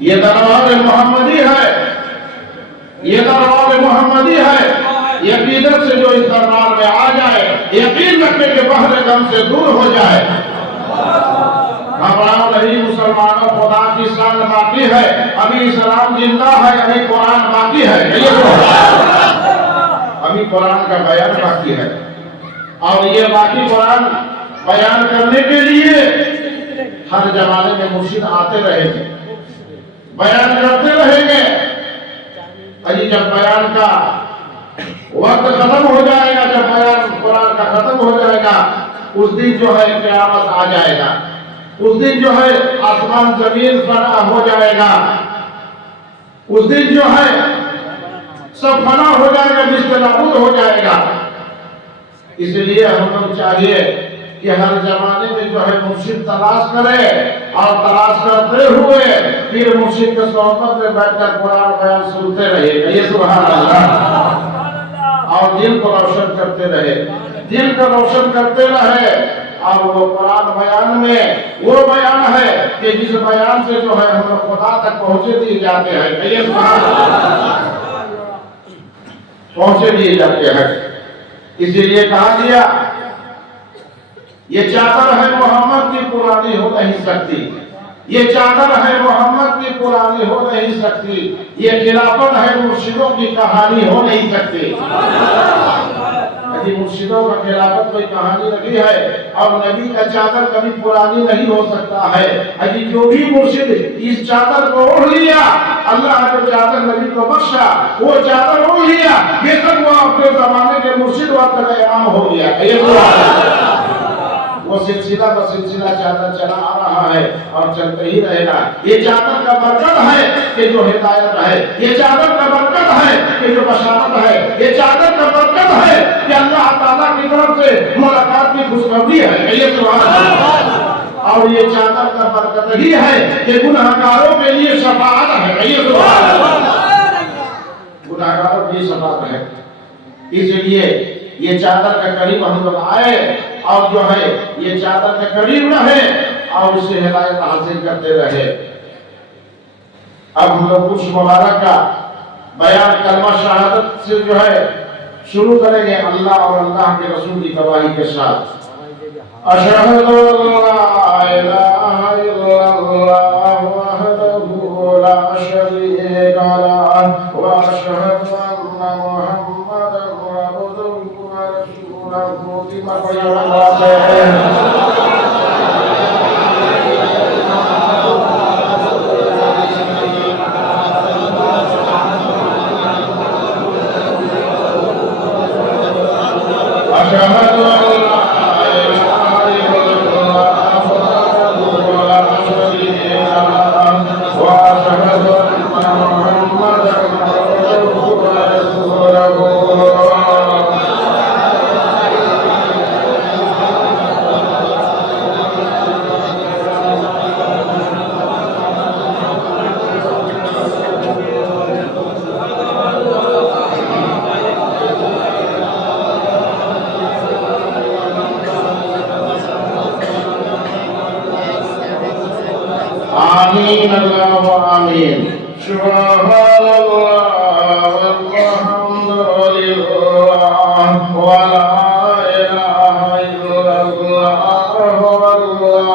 یہ دروازہ محمدی ہے، یہ دروازہ محمدی ہے. یقینت سے جو اس دربار میں آ جائے، یقین رکھنے کے بحر غم سے دور ہو جائے. گھبراؤ نہیں مسلمانوں، خدا کی شان باقی ہے، ابھی اسلام زندہ ہے، ابھی قرآن باقی ہے. ابھی قرآن کا بیان باقی ہے، اور یہ باقی قرآن بیان کرنے کے لیے ہر زمانے میں مرشد آتے رہے تھے، بیان کرتے رہے. جب بیان کا وقت ختم ہو جائے گا، جب بیان قرآن کا ختم ہو جائے گا، اس دن جو ہے قیامت آ جائے گا، اس دن جو ہے آسمان زمین فنا ہو جائے گا، اس دن جو ہے سب فنا ہو جائے گا، مثل نابود ہو جائے گا۔ اس لیے ہم لوگ چاہیے کہ ہر زمانے میں جو ہے مرشد تلاش کرے، اور تلاش کرتے ہوئے پھر مرشد کے صحبت میں بیٹھ کر قرآن بیان سنتے رہے، یہ سبحان اللہ، اور دل کو روشن کرتے رہے، دل کو روشن کرتے رہے۔ اور وہ قرآن بیان میں وہ بیان ہے کہ جس بیان سے جو ہے ہم لوگ خدا تک پہنچے دیے جاتے ہیں، یہ سبحان اللہ، پہنچے دیے جاتے ہیں۔ اسی لیے کہا گیا یہ چادر ہے محمد کی پرانی ہو نہیں سکتی، یہ چادر ہے محمد کی پرانی ہو نہیں سکتی، یہ خلافت ہے مرشدوں کی کہانی ہو نہیں سکتی۔ مرشدوں کا خلافت کوئی کہانی نہیں ہے، اور نبی کا چادر کبھی پرانی نہیں ہو سکتا ہے۔ جو بھی مرشد اس چادر کو اوڑھ لیا، اللہ نے جو چادر نبی کو بخشا وہ چادر اوڑھ لیا، بے شک وہ اپنے زمانے کے مرشد وقت کا امام ہو گیا۔ وہ سلسلہ بسلسلہ چادر چلا آ رہا ہے اور چلتے ہی رہے گا۔ یہ چادر کا برکت ہے کہ جو ہدایت ہے، یہ چادر کا برکت ہے کہ جو بشارت ہے، یہ چادر کا برکت ہے کہ اللہ تعالیٰ کی طرف سے ملاقات کی خوشخبری ہے، یہ سبحان اللہ، اور یہ چادر کا برکت ہی ہے کہ گناہگاروں کے لیے شفاعت ہے، یہ سبحان اللہ، گناہگاروں کے لیے شفاعت ہے۔ اس لیے یہ چادر کا قریب ہم لوگ آئے اور جو ہے یہ چادر کے قریب رہے اور اس سے ہدایت حاصل کرتے رہے۔ اب ہم لوگ کچھ مبارکہ بیان کلمہ شہادت سے جو ہے شروع کریں گے، اللہ اور اللہ کے رسول کی گواہی کے ساتھ۔ اشہد ان لا الہ الا اللہ وحدہ لا شریک لہ واشہد ان محمدا عبدہ آمین اللہ آمین۔ سبحان اللہ والحمد للہ ولا الہ الا اللہ واللہ اکبر۔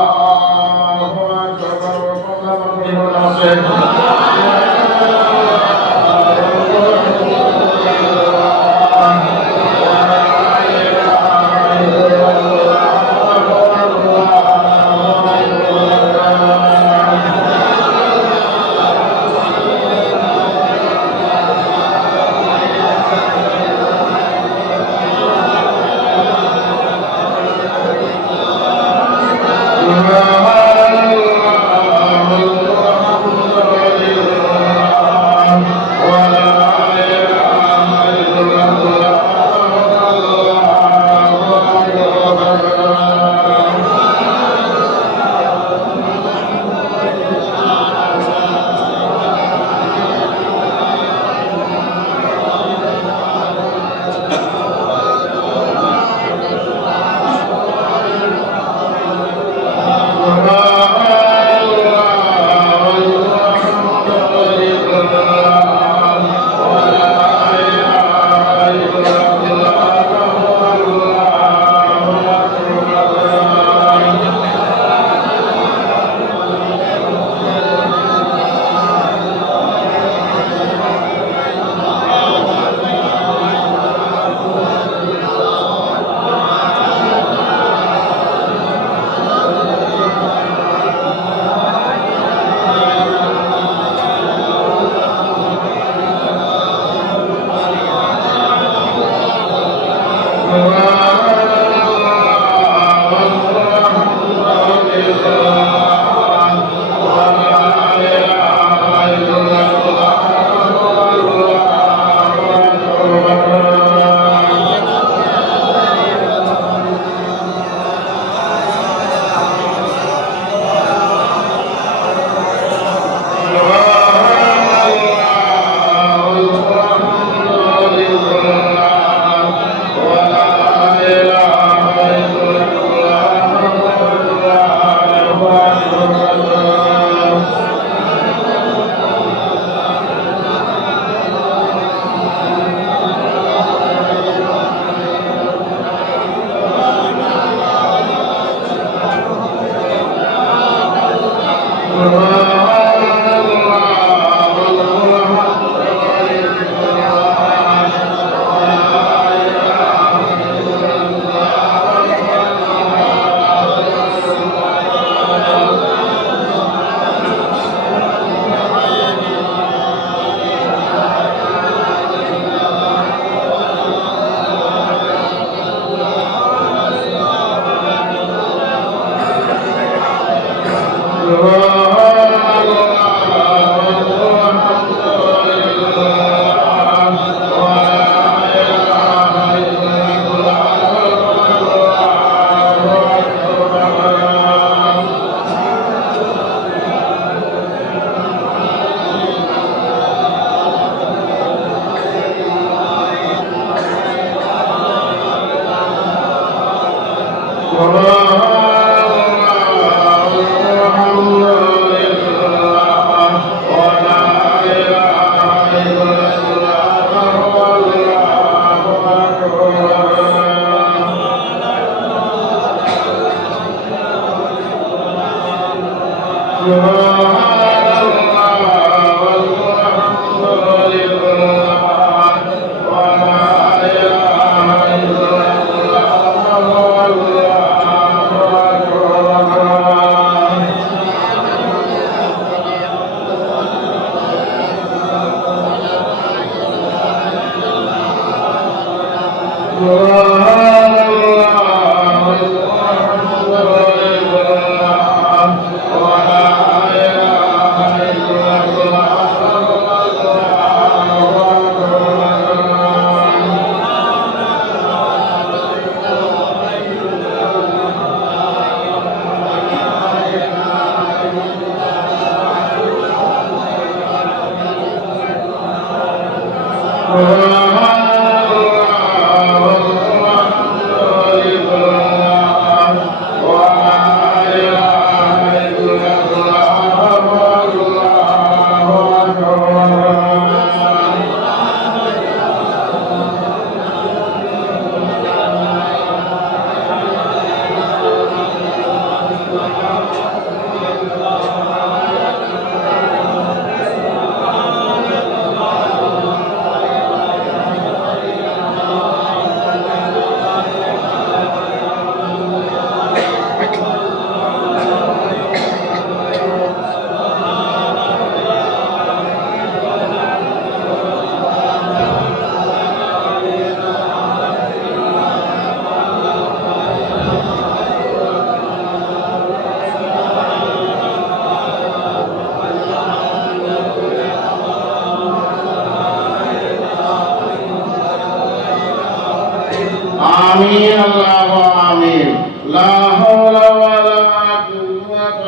آمين اللهم آمين لا حول ولا قوة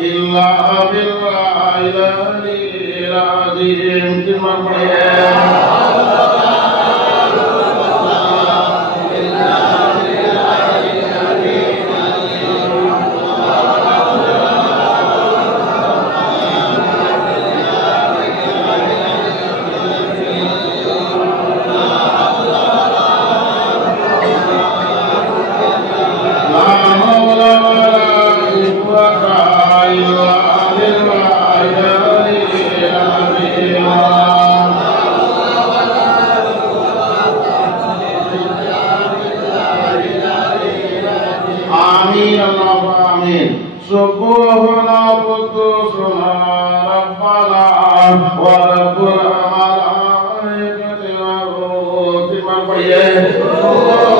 إلا بالله العلي العظيم آمين اللهم آمين سبحنا قدوسنا ربنا ورب الملائكة والروح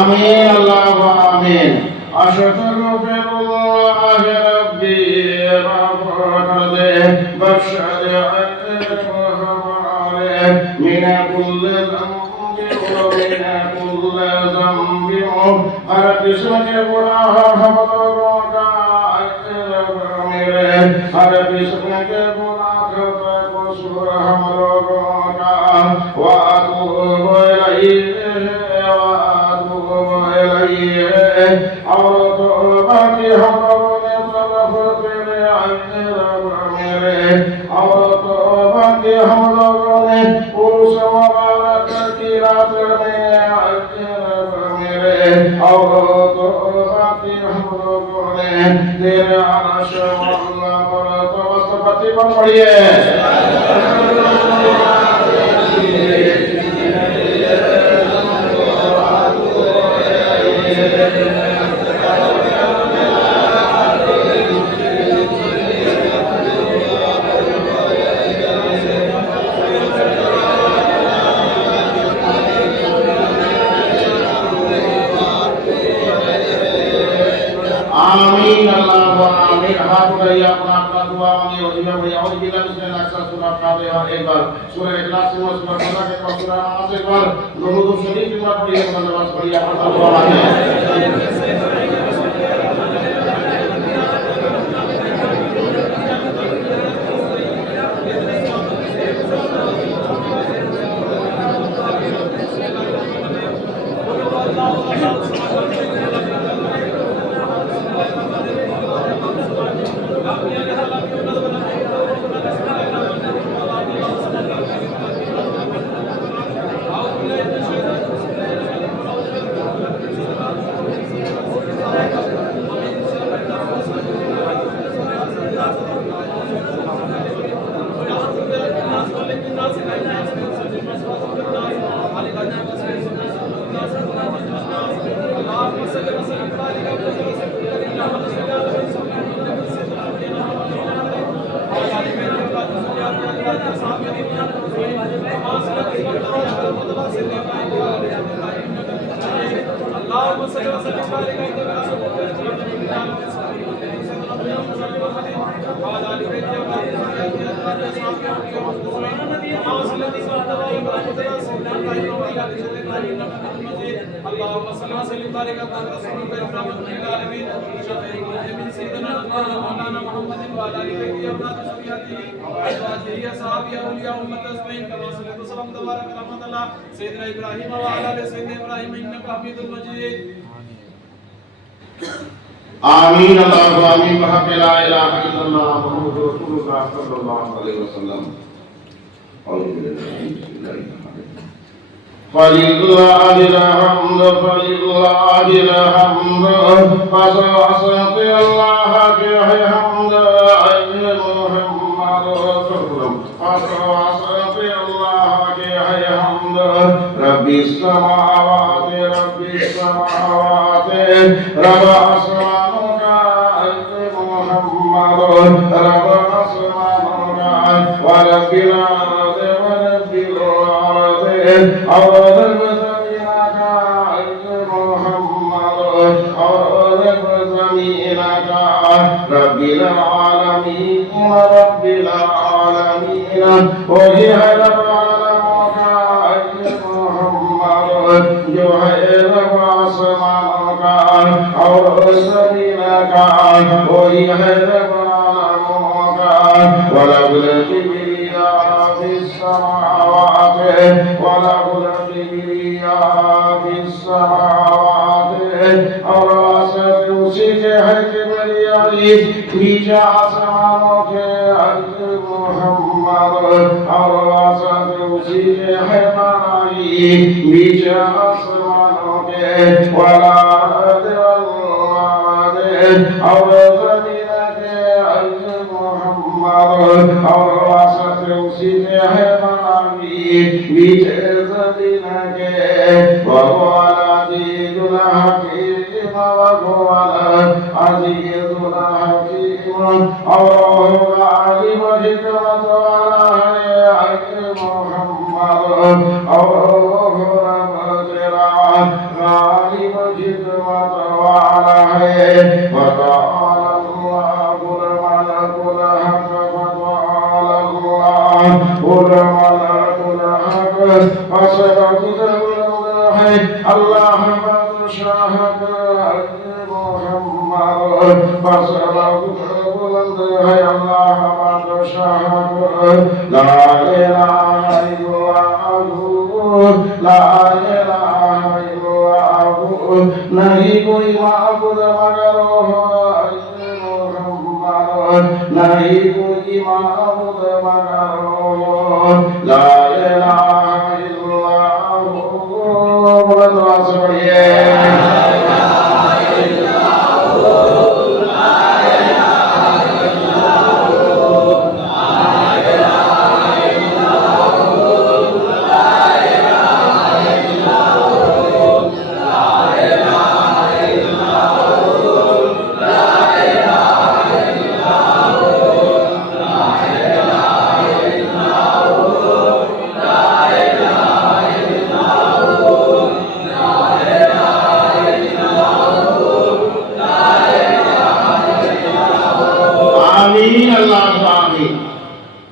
آمين اللهم آمين أستغفر الله ربي وأبغضه بشريعته من كل ذنب ومن كل ذنب رب اسمك قرآن حفظك رب اسمك قرآن حفظك وأتوب إليه آمین اللہ آمین ہاتھ اٹھائیے اپنا اپنا دعا مانگیے وظیفہ پڑھیے اعوذ باللہ بسم اللہ اکثر سورہ فاتحہ ایک بار سورہ اخلاص سے سورہ فاتحہ کے بعد سورہ نماز ایک بار درود شریف کی بات پڑھیے نماز پڑھیے اپنا دعا مانگیے اللهم صل وسلم وبارك على رسول الله رحمة للعالمين شفيع المذنبين سيدنا مولانا محمد وعلى آله وأصحابه أزواجه أصحابه أولياء أمة أجمعين كما صليت وسلمت وبارك على رحمة الله سيدنا إبراهيم وعلى آل سيدنا إبراهيم إنك حميد مجيد آمین اللہم آمین بحق لا الہ الا اللہ محمد رسول اللہ صلی اللہ علیہ وسلم اعوذ باللہ بسم اللہ الرحمن الرحیم فللہ الحمد فللہ الحمد فسواسط اللہ کے حمد محمد رسول فسواسط اللہ کے حمد رب السماوات رب السماوات رب اسمانک محمد رب اسمانک ورب الارض ورب الارض اور رب زمینک محمد اور رب زمینک رب العالمین رب العالمین وہی ہے رب العالمین محمد جو ہے رب آسمانوں کا اور زمین کا وہی ہے رب العالمین کا وَلَهُ الْكِبْرِيَاءُ فِي السَّمَاوَاتِ وَلَهُ الْكِبْرِيَاءُ فِي السَّمَاوَاتِ اور واسط اسی کے ہے کبریائی نیچے آسمانوں کے محمد اور واسط اسی کے ہے بڑائی نیچے آسمانوں کے والارض والارض اور زمین کے محمد اور واسط اسی کے ہے بڑائی نیچے زمین کے وَهُوَ الْعَزِيزُ الْحَكِيمُ وَهُوَ الْعَزِيزُ الْحَكِيمُ اور هو عالم حکمت والا ہے محمد اور هو غالب حکمت والا ہے وَتَعَالَى اللَّهُ الْمَلَكُ الْحَقُّ وَتَعَالَى اللَّهُ الْمَلَكُ الْحَقُّ وَصَدَقَ اللہ بادشاہ محمد فصلہ بلند ہے اللہ بادشاہ لا الہ الا اللہ لا الہ الا اللہ نہیں کوئی معبود مگر محمد نہیں کوئی معبود مگر لا الہ بلند آواز سے پڑھیے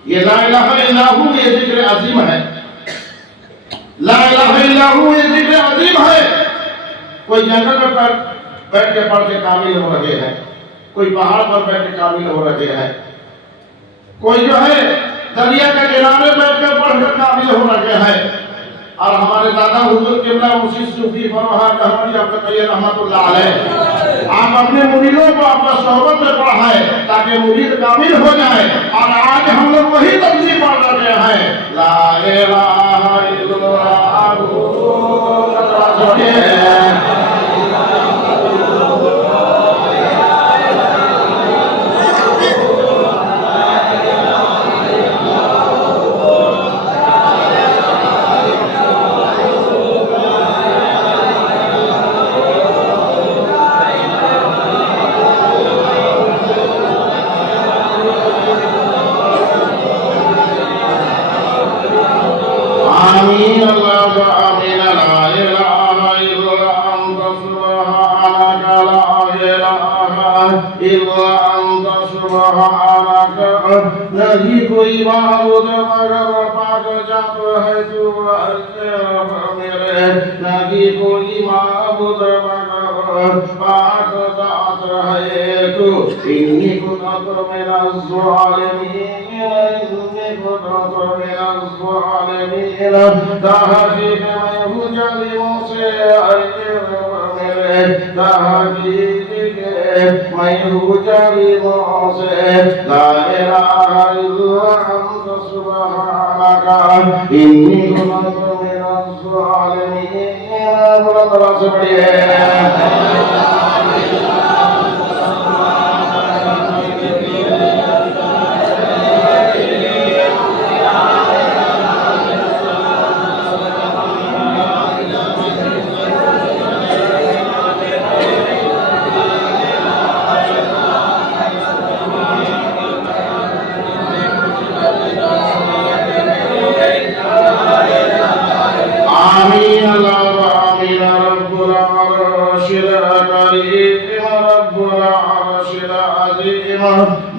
یہ لا الہ الا ہو یہ ذکر عظیم ہے لا الہ الا ہو یہ ذکر عظیم ہے کوئی جنگل میں بیٹھ کے پڑھ کے کامل ہو رہے ہیں کوئی پہاڑ پر بیٹھ کے کامل ہو رہے ہیں کوئی جو ہے دریا کے کنارے بیٹھ کر پڑھ کر کامل ہو رہے ہیں اور ہمارے دادا حضور قبلہ مرشد صوفی فرحان احمدی عبد القیوم رحمۃ اللہ علیہ آپ اپنے مریدوں کو اپنا صحبت میں پڑھائیں تاکہ مرید کامل ہو جائے اور آج ہم لوگ وہی تفسیر پڑھ رہے ہیں لا الہ الا اللہ إلا أنت سبحانك نہیں کوئی معبود مگر پاک جات ہے تو میرے نہیں کوئی معبود مگر پاک ذات ہے تو إني كنت من الظالمين إني كنت من الظالمين تحقیق میں ہوں ظالموں سے میرے تحقیق میں ہوں ظالموں سے لا إله إلا أنت سبحانك إني كنت من الظالمين بلند آواز سے پڑھیے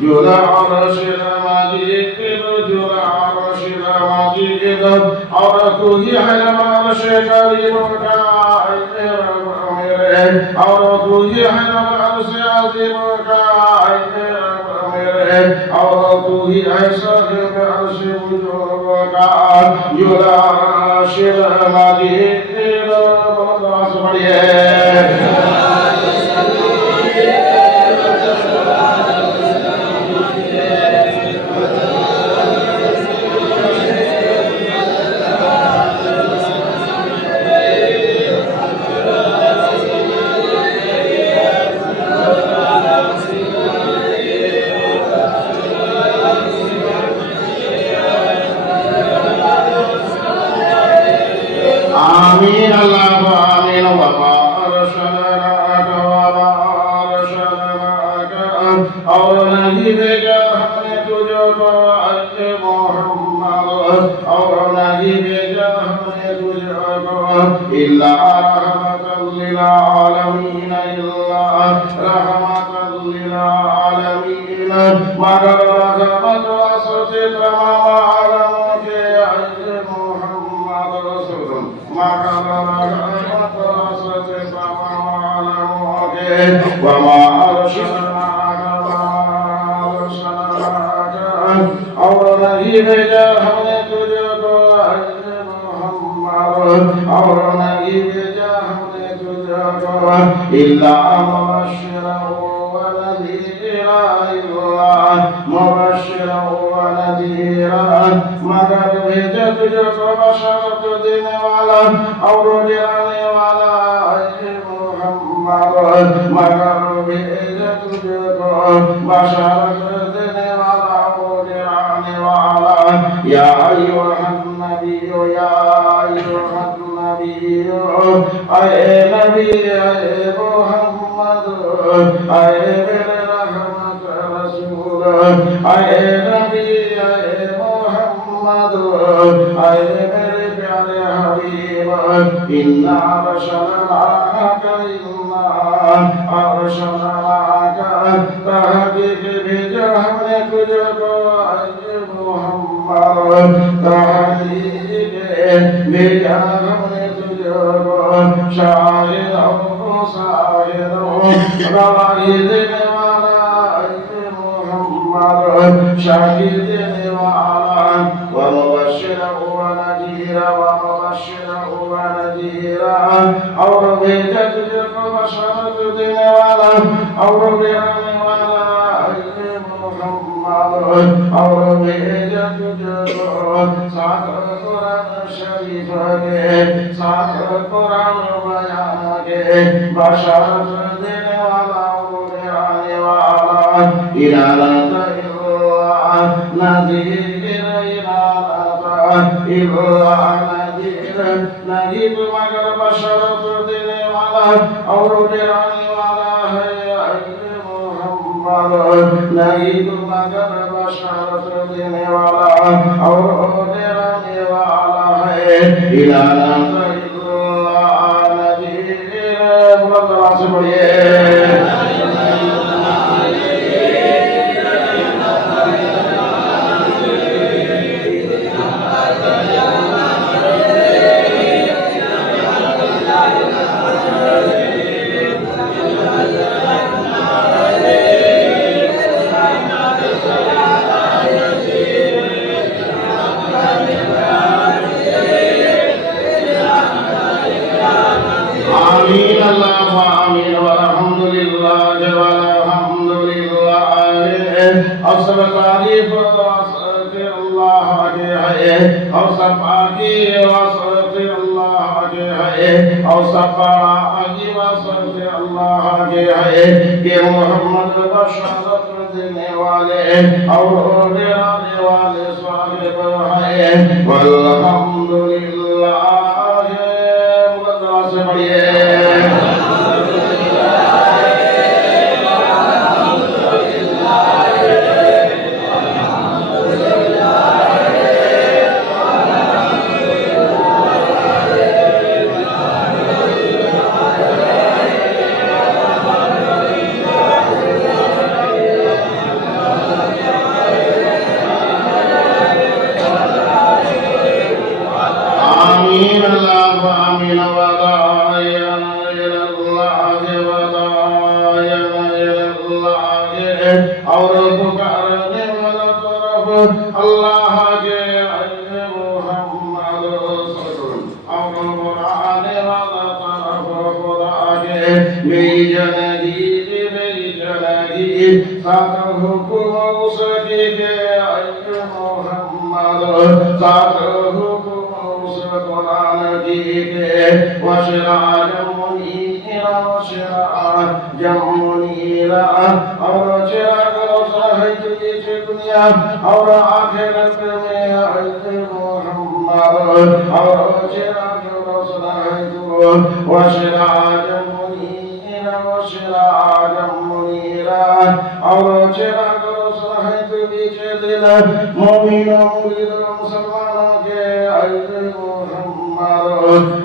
ذو العرش المجيد ذو العرش المجيد اور تو ہی ہے عرش کریم کا میرے اور تو ہی ہے عرش عظیم کا میرے اور تو ہی ہے صاحب عرش بزرگ کا ذو العرش المجيد بلند سے پڑھیے آمین اللہ آمین وما ارسلناک وما ارسلناک اور نہیں بھیجا ہم نے تجھ کو اے محمد اور نہیں بھیجا ہم نے تجھ کو الا رحمتا للعالمین الا رحمتا للعالمین مگر رحمت واسط تمام عالموں کے اے محمد رسول وما أرسلناك اور نہیں بھیجا ہم نے تجھ کو اے محمد اور نہیں بھیجا ہم نے تجھ کو الا مبشرا ونذیرا الا مبشرا ونذیرا مگر بھیجا تجھ کو بشارت دینے والا اور ڈرانے والا اے محمد مگر بھیجا تجھ کو بشارت دینے والا اور ڈرانے والا یا ایھا النبی یا ایھا النبی اے نبی اے محمد اے میرے رحمت رسول اے نبی اے محمد اے میرے پیارے حبیب انا ارسلناک تحقیق بھیجا ہم نے تجھ کو اے محمد تحقیق بھیجا ہم نے تجھ کو شاہد و شاہد گواہی دینے والا اے محمد شاہد دینے والا ومبشرا ونذیرا ومبشرا ونذیرا اور بھیجا تجھ کو بشارت دینے والا اور ڈرانے والا اے محمد اور بھیجا تجھ کو ساتھ قرآن شریف کے ساتھ قرآن بیان کے بشارت دینے والا اور ڈرانے والا ارادت اللہ نذیر ارادت اللہ نذیر نہیں تو مگر بشارت دینے والا اور ڈرانے والا ہے اے محمد نہیں تو مگر بشارت دینے والا اور ڈرانے والا ہے ارادت اللہ نذیر بلند آواز سے پڑھیے آمین اللہ آمین والحمد للہ والحمد للہ اور سب تعریف اللہ کے ہے اور سب پاکی واسط اللہ کے ہے اور سب پاکی واسط اللہ کے ہے کہ محمد بشارت دینے والے اور ڈرانے والے صالح ہے والحمد للہ سے بڑھئے آمین اللہ آمین ودائنا إلى الله ودائنا إلى الله اور پکار دے طرف اللہ کے محمد اور قرآن والا طرف خدا کے میری جنگی ساتھ حکم اس کی کے محمد ساتھ حکم قرآن کی کے وشراجا منیرا اور چراغ روشن ہے تجھے دنیا اور آخرت میں محمد اور چراغ روشن ہے تو وشراجا منیرا اور چراغ روشن ہے تجھے دل مومن مرید مسلمانوں کے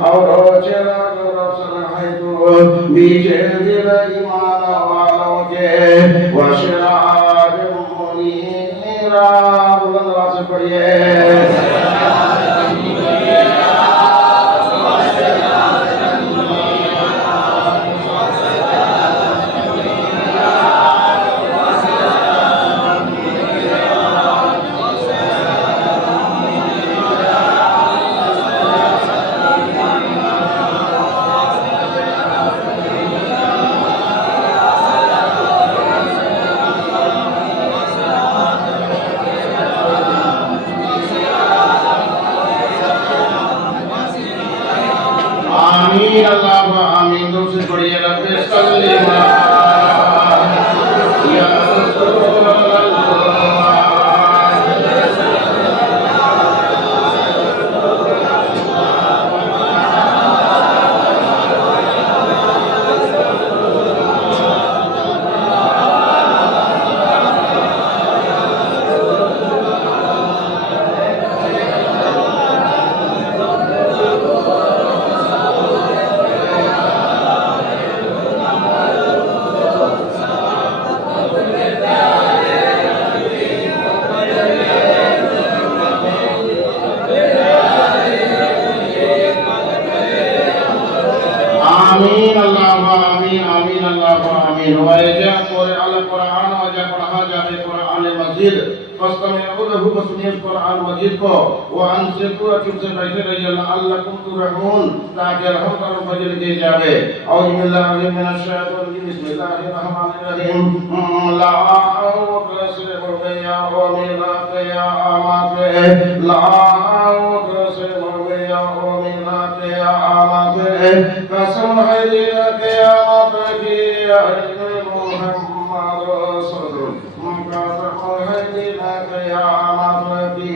اور چراغ روشن ہے تو بیچے دل ایمان والوں کے وشراج منیرا بلند آواز سے پڑھیے آمین اللہ آمین دوسری پڑھیے رب سلم یا رسول اللہ آمین اللہ آمین آمین اللہ آمین وجہ قرآن القرآن وجہ پڑھا جائے قرآن مجید فاستمعوا له بسنی قرآن مجید کو وانصتوا چپ سے بیٹھے رہیے لعلکم ترحمون تاکہ رحم کرم فضل کی جائے اعوذ باللہ من الشیطان الرجیم بسم اللہ الرحمن الرحیم لا اقسم بیوم القیامت لا اقسم بیوم القیامت قسم ہے دن قیامت کی محمد صدر قسم ہے دن قیامت کی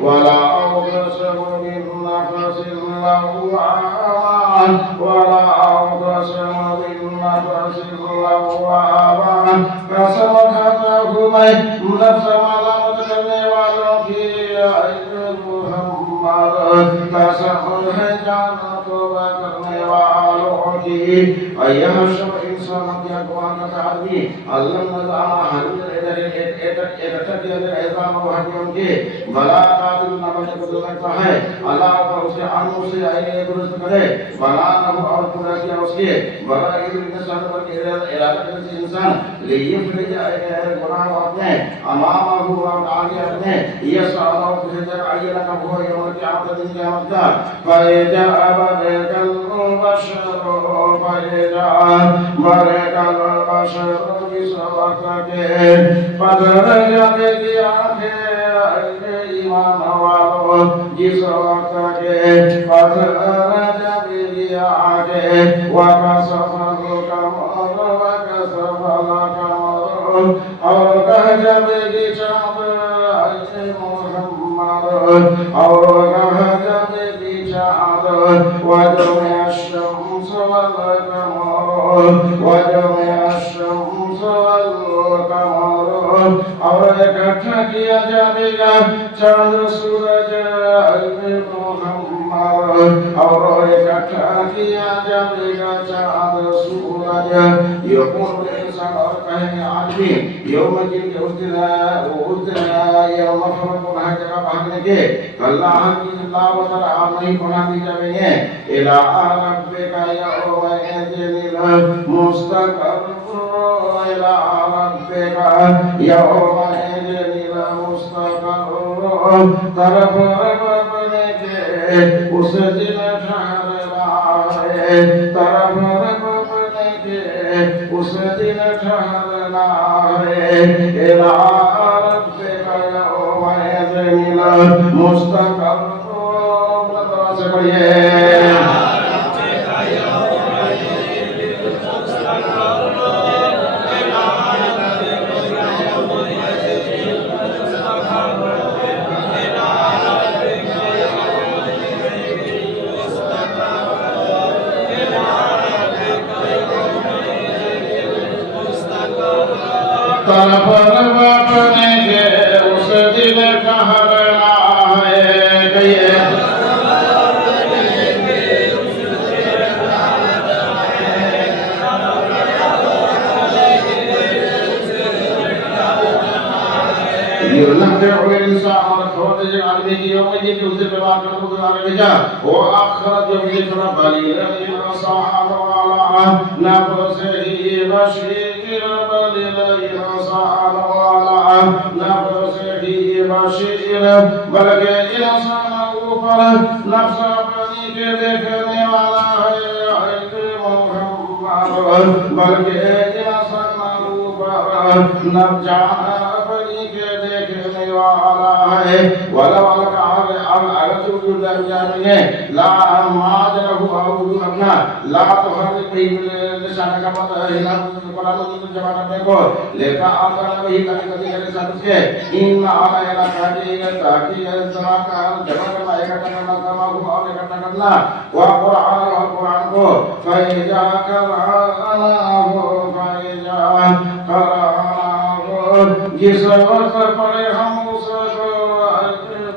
ولا اقسم بالنفس اللوام ولا اقسم بالنفس اللوام قسم کھاتا ہوں میں نفس ملامت کرنے والوں کی محمد قسم ہے جانا توبہ کرنے والوں کی أيها الشر إنسان يا قوان تعالي علم نزعنا حدود إتتكي العظام وحديم کے بلا قاتل نبل قدر لگتا ہے اللہ پر اسے عنو سے آئینے درست کرے بلا نبو اور پورا کیا اس کے بلا ادھر انسان پر ارادہ کرتے انسان لیف لے جائے گناہ اپنے امام ابو اور آگے اپنے یہ سعادہ و بحجر آئیے لکا ہوا یوم قیامت دن قیامت کا فَإِجَا بَرِكَ الْبَشَرُ بَرِكَ الْبَشَرُ بِسَوَكَكِ پتر جاتے کی آنکھیں ایمان والو جس وقت کے پتر جاتے کی آنکھیں وَقَصَفَ الْقَمَرُ وَقَصَفَ الْقَمَرُ اور کہہ جاتے کی چاند محمد اور کہہ جاتے کی چاند وَجُمِعَ الشَّمْسُ وَالْقَمَرُ وَجُمِعَ الشَّمْسُ وَالْقَمَرُ اور اکٹھا کیا جائے گا چاند سورج محمد اور اکٹھا کیا جائے گا چاند سورج یقول الانسان اور کہیں گے آدمی یوم جن کے اس دن یوم فرق کو بہت جگہ بھاگنے کے اللہ کی اللہ و تعالی آپ نہیں بنا دی جائیں گے الہ ربک یوم اذن المستقر الہ ربک یوم اذن المستقر طرف ربنے کے اس دن ٹھہرنا ہے طرف ربنے کے اس دن ٹھہرنا ہے الہ ربک یوم اذن المستقر سے پڑھیے طرف ربنے کے اس دن ٹھہرنا ہے کہیے ينبع الإنسان والخوض يجعل به يوم يجب يوزف الواقع القدر الرجاء وأخرج الذكر قليلا للصاحب وعلى نفسه بشير بلغير صاحب وعلى نفسه بشير بلغير صاحب اوپر نفس اپنی کے دیکھنے والا ہے محمد بلغير صاحب اوپر نفس اپنی کے دیکھنے والا ہے ولو اگر جو درمیانے لا ماجرہ او اپنا لا تحرک بھی نشانہ کا مطلب ہے قرآن مجید جواب کرنے کو لیکن آپ کا وہی کبھی کبھی ساتھ کے ان علی الکاٹی تاکہ اس طرح کا جمع کرنا اکٹھا کرنا کما کو اور اکٹھا کرنا وہ قرآن کو فیجا قرآن جس وقت پڑھے ہم اس کو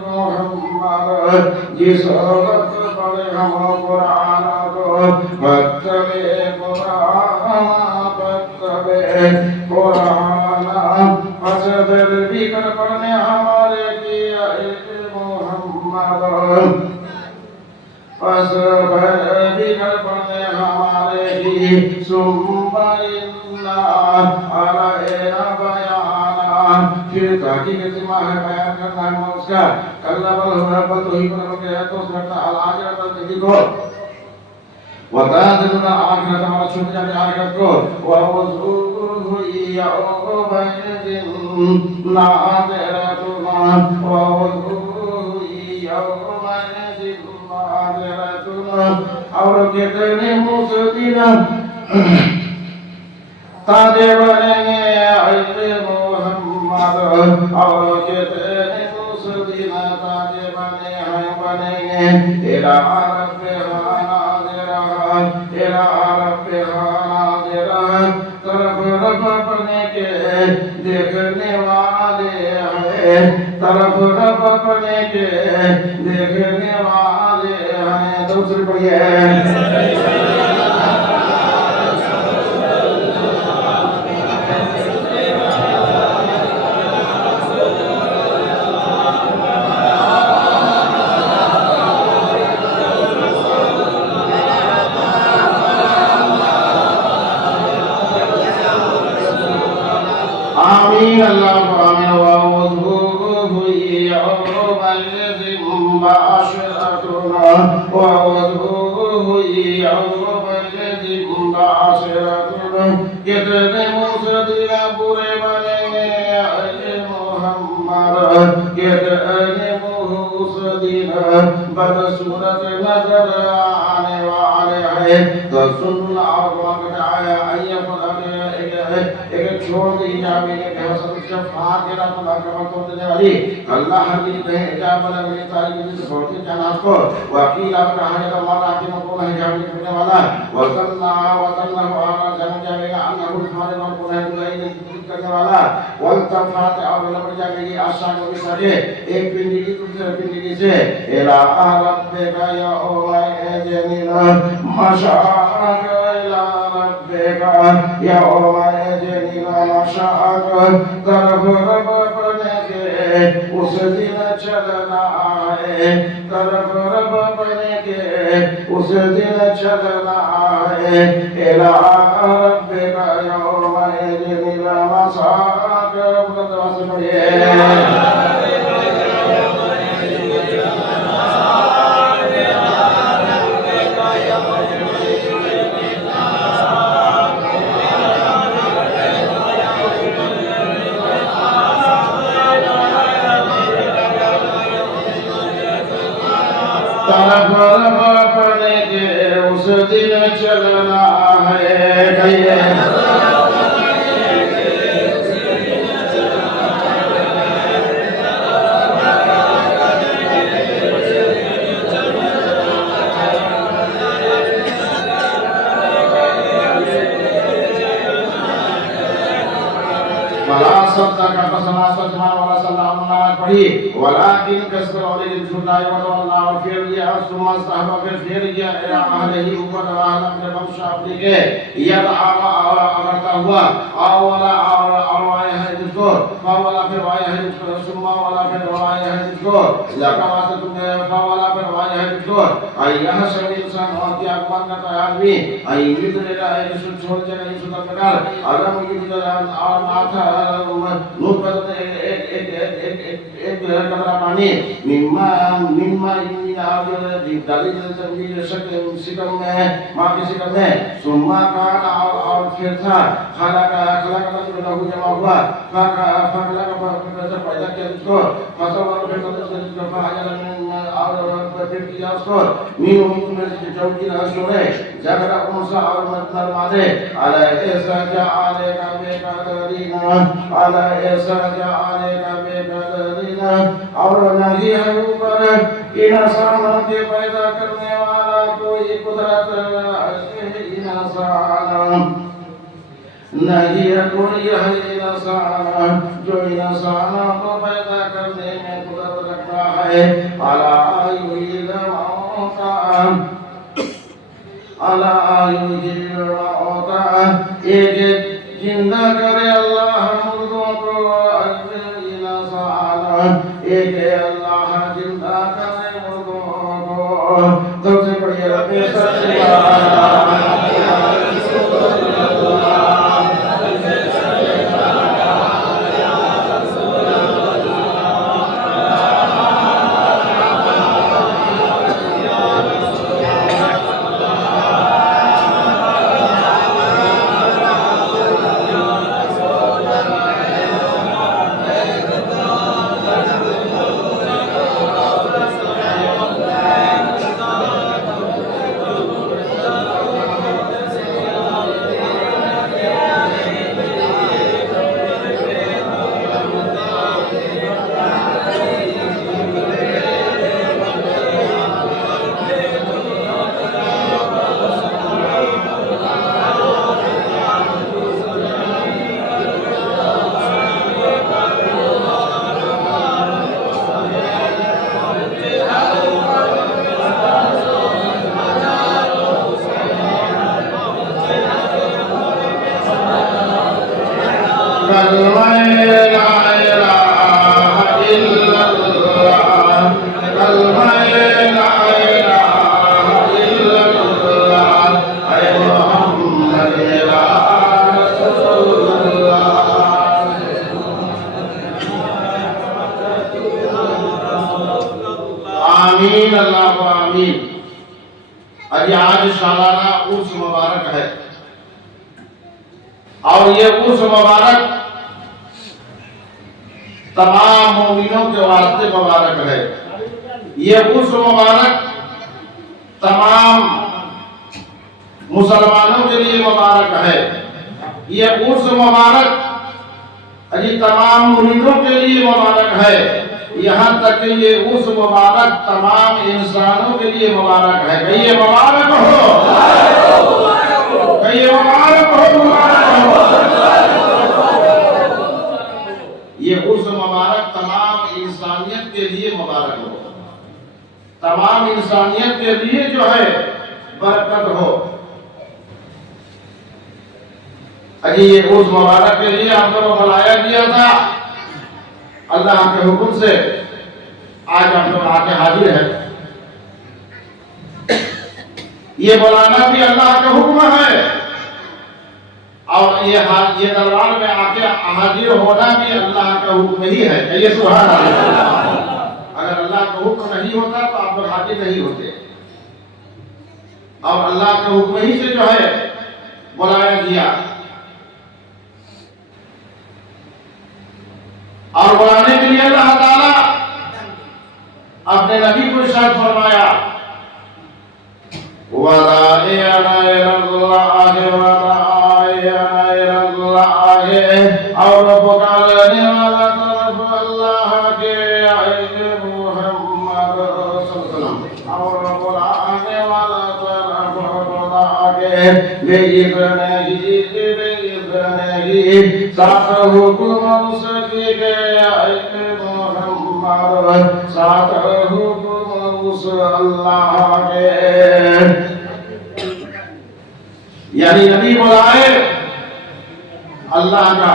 محمد جس وقت پڑھے ہم قرآن کو فتبع قرآن پس پھر بھی کر پڑھنے ہمارے کیا محمد پس پھر بھی کر پڑھنے ہمارے کی سمبرنا علیہ بیانا پھر تحقیق اتماع ہے بیان کرنا ہے اس کا کلہ بل تو ہی پر کہ ہے تو اس کرتا الآجر تک دیکھو وتنزلنا آخرت ہمارا چھوٹ جانے آخرت کو وَوَزُوهُ يَوْمَئِذٍ نَاظِرَةٌ وَوَزُوهُ يَوْمَئِذٍ نَاظِرَةٌ اور کتنے مسدین تاجے بنیں گے محمد اور کتنے مسدین تاجے بنیں گے الہ ربها ناظرہ الہ ربها ناظرہ طرف رب اپنے کے دیکھنے والے ہیں طرف رب اپنے کے دیکھنے والے ہیں دوسری پڑھیے والآخرة کتنے مسدین برے بنیں گے اے محمد کتنے مسدین بدصورت نظر آنے والے ہیں تو سن اور وقت آیا ایک چھوڑ دی جاوے کہ حسن شفاعت کے رب اللہ کا مطلب دینے والی اللہ حدیث میں اجاب لگنے تاریخ سے بہت جناس کو وکیل آپ کہانے کا مولا کی مقبول ہے جاوے کرنے والا وَذَلَّهُ عَلَى جنہ جاوے گا انہو الفارد مقبول ہے دلائی کرنے والا والتفات اور لبڑ جاوے گی آشاک و بساجے ایک پندگی دوسرے پندگی سے الہ ربکا یوم جنین مشاعر الہ ربکا یوم جنین مشاعر طرف رب بنے کے اس دن چلنا ہے طرف رب بنے کے اس دن چلنا ہے الہ ربکا یوم جنین مشاعر بلند سے پڑھئے طرف رب پڑھنے کے اس دن چلنا ہے کہیے صدق فصلا سجمان والا صلی اللہ علیہ وسلم پڑھی ولیکن کسر علیہ جھوٹائی وطولنا اور پھر لیا ثم صحبہ پھر لیا اہلہی اوپر واہل اپنے بخشا اپنی کے یدعا امرتا ہوا اولا آئے ہیں جس کو فاولا پھر آئے ہیں جس کو ثم والا پھر آئے ہیں جس کو لکا واسطہ تمہیں فاولا پھر آئے ہیں جس کو ایہا شبی انسان ہوتی اکبر کرتا ہے آدمی ایمی دلے گا ایک سن چھوڑ جائے ایک سن پکار آدم کی دلے اور ناتھا نور پر ایک قطرہ پانی مما انی آدھر دلی تنبیل سکم میں ماں کی سکم میں سمہ کان اور پھر تھا خلق لہو جمع ہوا فخلق پیدا کیا اس کو فصور پھر تدس کو فاجر اور پھر کیا اس کو مینو میں چوکی رہا چھوڑے جگرہ انسا اور مدنر مادے علیہ سجا آلے کا بے قدرین علیہ سجا آلے کا بے قدرین اور نہیں ہے اوپر انسان کے پیدا کرنے والا کوئی قدرت انسان نہیں ہے کوئی ہے انسان جو انسان کو پیدا کرنے میں قدرت رکھتا ہے علا یحیی الموتى علا یحیی الموتى ایک زندہ کرے اللہ مردوں کو انسان ایک اللہ زندہ کرے مردوں کو سب سے بڑی رب آمین اللہ آمین۔ آج سالانہ عرس مبارک ہے اور یہ عرس مبارک تمام مومنوں کے واسطے مبارک ہے. یہ عرس مبارک تمام مسلمانوں کے لیے مبارک ہے. یہ عرس مبارک تمام مریدوں کے لیے مبارک ہے. یہاں تک کہ یہ عرس مبارک تمام انسانوں کے لیے مبارک ہے. کہ یہ مبارک ہو، کہ یہ مبارک ہو، مبارک ہو. یہ عرس مبارک تمام انسانیت کے لیے مبارک ہو، تمام انسانیت کے لیے جو ہے برکت ہو. یہ عرس مبارک کے لیے ہم لوگ کو بلایا گیا تھا. اللہ کے حکم سے آج ہم لوگ آ کے حاضر ہیں. یہ بلانا بھی اللہ کا حکم ہے اور یہ دربار میں آ کے حاضر ہونا بھی اللہ کا حکم ہی ہے. یہ سبحان اللہ. اگر اللہ کا حکم نہیں ہوتا تو آپ لوگ حاضر نہیں ہوتے. اور اللہ کے حکم ہی سے جو ہے بلایا گیا. اور بلانے کے لیے اللہ تعالیٰ اپنے نبی کو ارشاد فرمایا وَدَاعِيًا إِلَى اللَّهِ وَدَاعِيًا إِلَى اللَّهِ. اور پکارنے والا طرف اللہ کے محمد صلی اللہ علیہ وسلم. اور بلانے والا طرف خدا کے بِإِذْنِهِ ساتھ حکم اس کی محمد، ساتھ حکم اس اللہ کے. یعنی نبی بلائے اللہ کا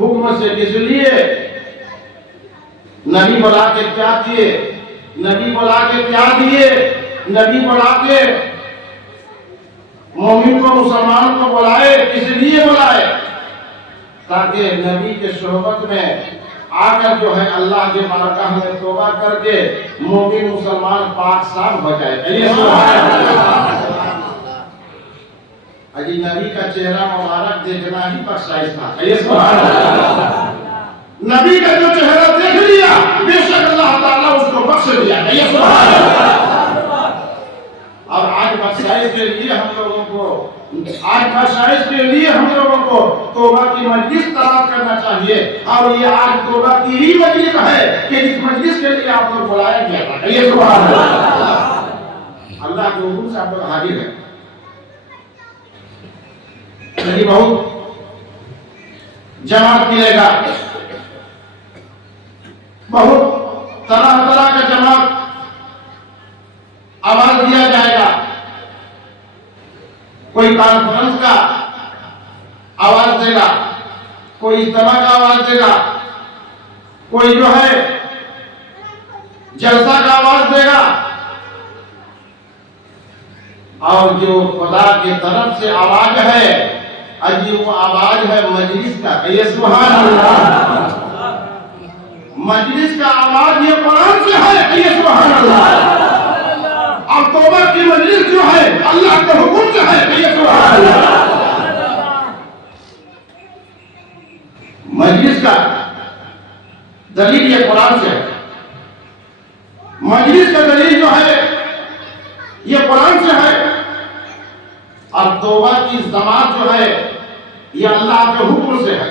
حکم سے. کس لیے نبی بلا کے کیا کیے؟ نبی بلا کے کیا دیے؟ نبی بلا کے مومن کو مسلمان کو بلائے. کس لیے بلائے؟ تاکہ نبی کے صحبت میں آ کر جو ہے اللہ کے بارگاہ میں توبہ کر کے مومن مسلمان پاک صاف ہو جائے. نبی کا چہرہ مبارک دیکھنا ہی بخشائش تھا. نبی کا جو چہرہ دیکھ لیا بے شک اللہ تعالیٰ اس کو بخش دیا. اور آج بخشائش کے لیے ہم لوگوں کو توبہ کی مجلس طلب کرنا چاہیے. اور یہ آج توبہ کی ہی مجلس ہے کہ جس مجلس کے لیے آپ لوگ بلایا گیا تھا. یہ سبحان اللہ کے حکم سے آپ لوگ حاضر ہیں. بہت جماعت ملے گا، بہت طرح طرح کا جماعت آواز دیا جائے گا. کوئی کانفرنس کا آواز دے گا، کوئی اجتماع کا آواز دے گا، کوئی جو ہے جلسہ کا آواز دے گا. اور جو خدا کی طرف سے آواز ہے وہ آواز ہے مجلس کا. یہ سبحان اللہ. مجلس کا آواز یہ قرآن سے ہے. یہ سبحان اللہ. اور توبہ کی مجلس جو ہے اللہ کے حکم سے ہے. یہ سبحان اللہ. مجلس کا دلیل یہ قرآن سے ہے. مجلس کا دلیل جو ہے یہ قرآن سے ہے. اور توبہ کی جماعت جو ہے یہ اللہ کے حکم سے ہے.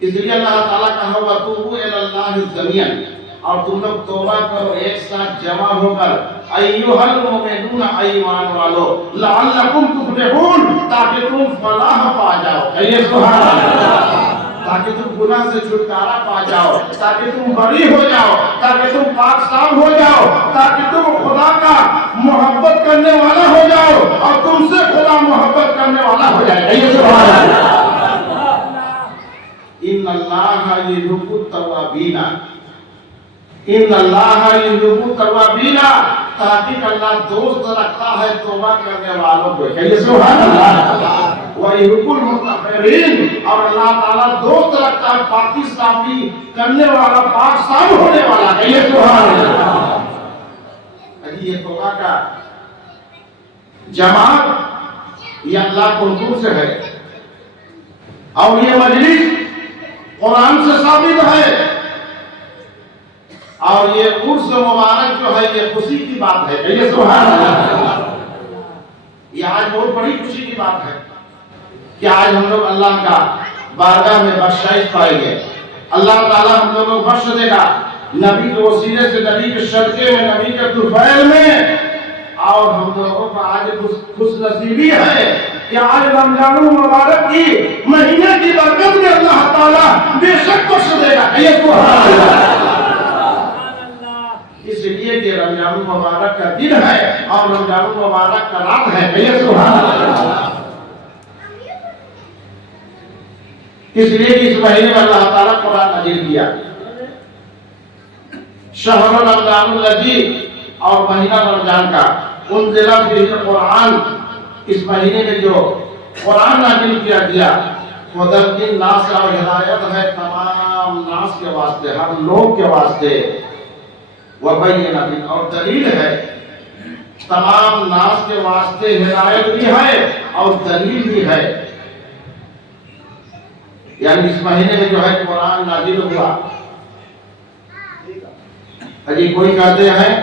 اس لیے اللہ تعالیٰ کہا وَتُوبُوا إِلَى اللَّهِ جَمِيعًا. اور تم لوگ توبہ کرو ایک ساتھ جمع ہو کر ایھا المؤمنون ایمان والو لعلکم تفلحون، تاکہ تم فلاح پا جاؤ. سبحان اللہ. تاکہ تم گناہ سے چھٹکارا پا جاؤ، تاکہ تم بری ہو جاؤ، تاکہ تم پاک صاف ہو جاؤ، تاکہ تم خدا کا محبت کرنے والا ہو جاؤ اور تم سے خدا محبت کرنے والا ہو جائے. سبحان اللہ. ان اللہ یحب التوابین، ان اللہ یحب التوابین. تحقیق اللہ دوست رکھتا ہے توبہ کرنے والوں کو. سبحان اللہ. وَيُحِبُّ الْمُتَطَہِّرِينَ. اور اللہ تعالیٰ دوست رکھتا ہے پاکی صافی کرنے والا، پاک صاف ہونے والا. سبحان اللہ. یہ توبہ کا جماعت یہ اللہ کو حکم سے ہے. اور یہ مجلس قرآن سے ثابت ہے، اور یہ عرس مبارک جو ہے یہ خوشی کی بات ہے، کہیے سبحان اللہ۔ یہ آج بہت بڑی خوشی کی بات ہے کہ آج ہم لوگ اللہ کا بارگاہ میں بخشائش پائیں گے، اللہ تعالیٰ ہم لوگوں کو بخش دے گا نبی کے وسیلے سے، نبی کے صدقے میں، نبی کے طفیل میں۔ اور ہم لوگوں کو آج خوش نصیبی ہے کہ آج رمضان المبارک کی مہینے کی برکت میں اللہ تعالیٰ بے شک بخش دے گا، کہیے سبحان اللہ۔ اس لیے کہ رمضان المبارک کا دن ہے اور رمضان المبارک کا رات ہے، کہیے سبحان اللہ۔ اس لیے کہ اس مہینے میں اللہ تعالیٰ قرآن نازل کیا، شہر رمضان الذی، اور مہینہ رمضان کا، انزل فیہ القرآن، اس مہینے میں جو قرآن نازل کیا گیا، ہدی للناس، اور ہدایت ہے تمام ناس کے واسطے، ہر لوگ کے واسطے، وبینۃ، اور دلیل ہے تمام ناس کے واسطے، ہدایت بھی ہے اور دلیل بھی ہے۔ یعنی اس مہینے میں جو ہے قرآن نازل ہوا۔ ابھی کوئی کہتے ہیں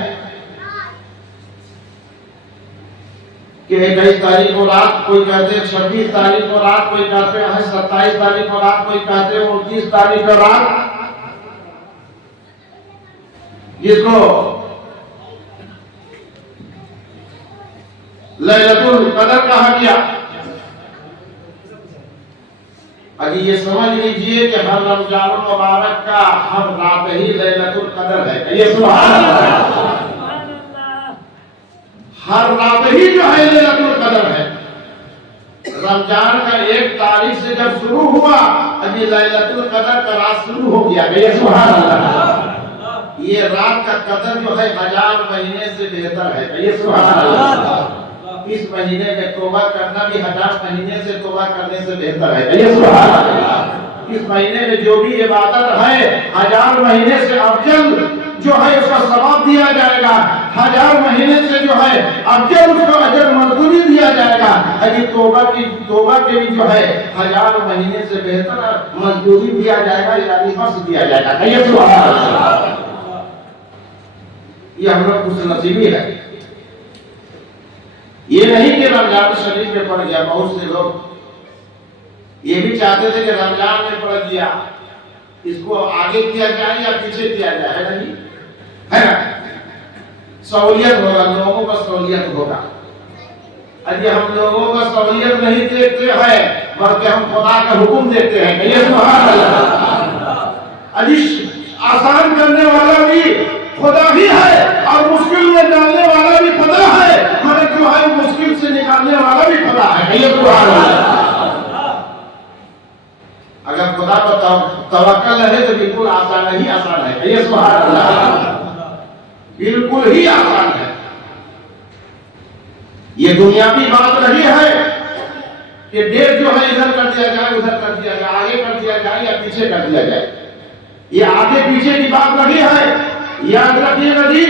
کہ 21 تاریخ کو رات، کوئی کہتے ہیں 26 تاریخ کو رات، کوئی کہتے ہیں 27 تاریخ کو رات، کوئی کہتے ہیں 29 تاریخ کو رات، جس کو لیلۃ القدر کہا گیا۔ ابھی یہ سمجھ لیجئے کہ ہر رمضان المبارک کا ہر رات ہی لیلۃ القدر ہے، یہ سبحان اللہ، ہر رات ہی جو ہے لیلۃ القدر ہے۔ رمضان کا 1 تاریخ سے جب شروع ہوا، ابھی لیلۃ القدر کا رات شروع ہو گیا، یہ سبحان اللہ۔ یہ رات کا قدر جو ہے 1000 مہینے سے بہتر ہے، یہ سبحان اللہ۔ اس مہینے میں توبہ کرنا بھی 1000 مہینے سے توبہ کرنے سے بہتر ہے، یہ سبحان اللہ۔ اس مہینے میں جو بھی عبادت ہے 1000 مہینے سے افضل جو ہے اس کا ثواب دیا جائے گا، 1000 مہینے سے جو ہے افضل اس کو اجر مزدوری دیا جائے گا۔ ابھی توبہ کے بھی جو ہے 1000 مہینے سے بہتر مزدوری دیا جائے گا، یعنی بخش دیا جائے گا، یہ سبحان اللہ۔ یہ ہم لوگ خوش نصیبی ہے۔ یہ نہیں کہ رمضان شریف میں پڑ گیا، بہت سے لوگ یہ بھی چاہتے تھے کہ رمضان میں پڑ گیا، اس کو آگے کیا جائے یا پیچھے کیا جائے، نہیں ہے نا، سہولیت ہوگا، لوگوں کا سہولیت ہوگا۔ ابھی ہم لوگوں کا سہولیت نہیں دیکھتے ہیں بلکہ ہم خدا کا حکم دیتے ہیں، یہ سبحان اللہ۔ ابھی آسان کرنے والا بھی خدا ہی ہے اور مشکل میں ڈالنے والا بھی خدا ہے، مگر جو ہے مشکل سے نکالنے والا بھی خدا ہے، یہ سبحان اللہ۔ اگر خدا پر توکل ہے تو بالکل آسان ہی آسان ہے، یہ سبحان اللہ، بالکل ہی آسان ہے۔ یہ دنیاوی بات نہیں ہے کہ ڈیٹ جو ہے ادھر کر دیا جائے، ادھر کر دیا جائے، آگے کر دیا جائے یا پیچھے کر دیا جائے، یہ آگے پیچھے کی بات نہیں ہے۔ یاد رکھیے گا جی،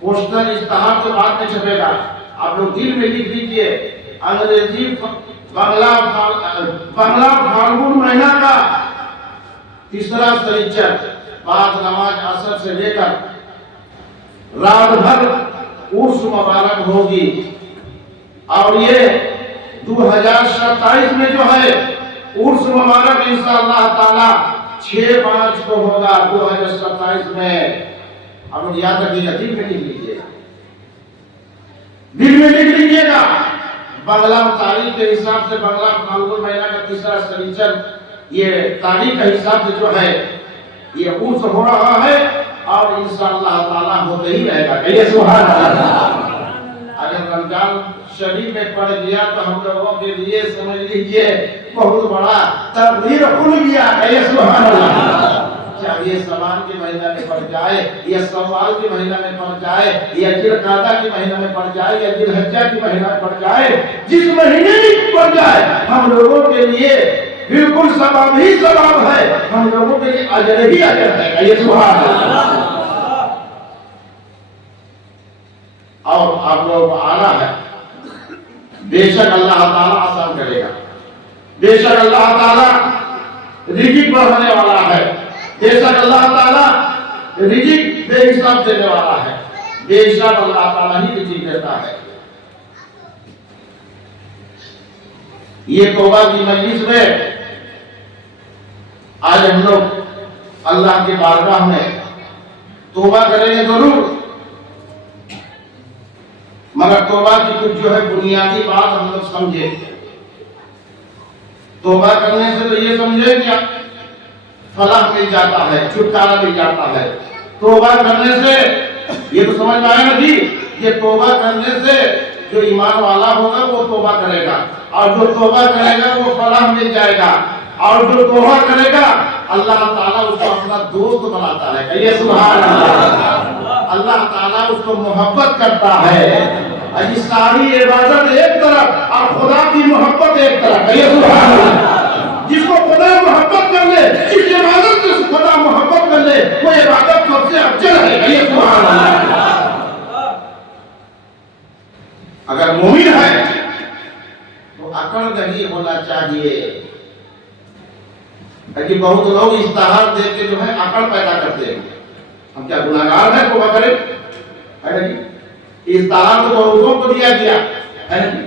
پوسٹل اشتہار تو بعد میں چھپے گا، آپ لوگ دل میں لکھ لیجئے، انگریزی بنگلہ فالگن مہینہ کا 3 سنیچر بعد نماز عصر سے لے کر رات بھر عرس مبارک ہوگی، اور یہ 2027 میں جو ہے عرس مبارک انشاءاللہ تعالی 6 مارچ کو ہوگا 2027 میں۔ اب لوگ یاد رکھیے گا، دل میں لکھ لیجیے گا، دل میں لکھ لیجیے گا۔ بنگلہ تاریخ کے حساب سے بنگلہ فالگن مہینہ کا 3 سنیچر، یہ تاریخ کے حساب سے جو ہے یہ عرس ہو رہا ہے اور انشاءاللہ تعالی ہوتے ہی رہے گا، کہیے سبحان اللہ۔ اگر رمضان شریف میں پڑ گیا تو ہم لوگوں کے لیے سمجھ لیجئے بہت بڑا تقدیر کھل گیا، کہیے سبحان اللہ۔ چاہے یہ سامان کے مہینہ میں پڑ جائے یا سوال کے مہینہ میں پڑ جائے یا ذوالقعدہ کے مہینہ میں پڑ جائے یا ذوالحجہ کے مہینہ میں پڑ جائے، جس مہینے میں پڑ جائے ہم لوگوں کے لیے بالکل ثواب ہی ثواب ہے، ہم لوگوں کے لیے اجر ہی اجر ہے، کہیے سبحان اللہ۔ اور آپ لوگوں کو آنا ہے، بے شک اللہ تعالیٰ آسان کرے گا۔ بے شک اللہ تعالیٰ رزق بڑھانے والا ہے، بے شک اللہ تعالیٰ رزق بے حساب دینے والا ہے، بے شک اللہ تعالیٰ ہی رزق دیتا ہے۔ یہ توبہ کی مجلس میں آج ہم لوگ اللہ کی بارگاہ میں توبہ کریں گے ضرور، مگر توبہ کی کچھ جو ہے بنیادی بات ہم لوگ سمجھے۔ توبہ کرنے سے تو یہ سمجھے کہ فلاح مل جاتا ہے، چھٹکارا مل جاتا ہے۔ توبہ کرنے سے یہ تو سمجھ میں آیا نا جی، یہ توبہ کرنے سے جو ایمان والا ہوگا وہ توبہ کرے گا، اور جو توبہ کرے گا وہ فلاح مل جائے گا، اور جو توبہ کرے گا اللہ تعالیٰ اس کو اپنا دوست بناتا ہے۔ کہیے سبحان اللہ۔ اللہ تعالیٰ اس کو محبت کرتا ہے۔ اجی ساری عبادت ایک طرف اور خدا کی محبت ایک طرف۔ کہیے سبحان اللہ۔ جس کو خدا محبت کر لے، جس عبادت سے خدا محبت کر لے، وہ عبادت سب سے افضل ہے۔ کہیے سبحان اللہ۔ اگر مومن ہے تو عقل نہیں ہونا چاہیے۔ کہ بہت لوگ اشتہار دے کے جو ہے عقل پیدا کرتے ہیں، ہم کیا گناہگار ہیں توبہ کریں؟ ہے نا جی؟ اشتہار تو بہتوں کو دیا گیا ہے نا جی؟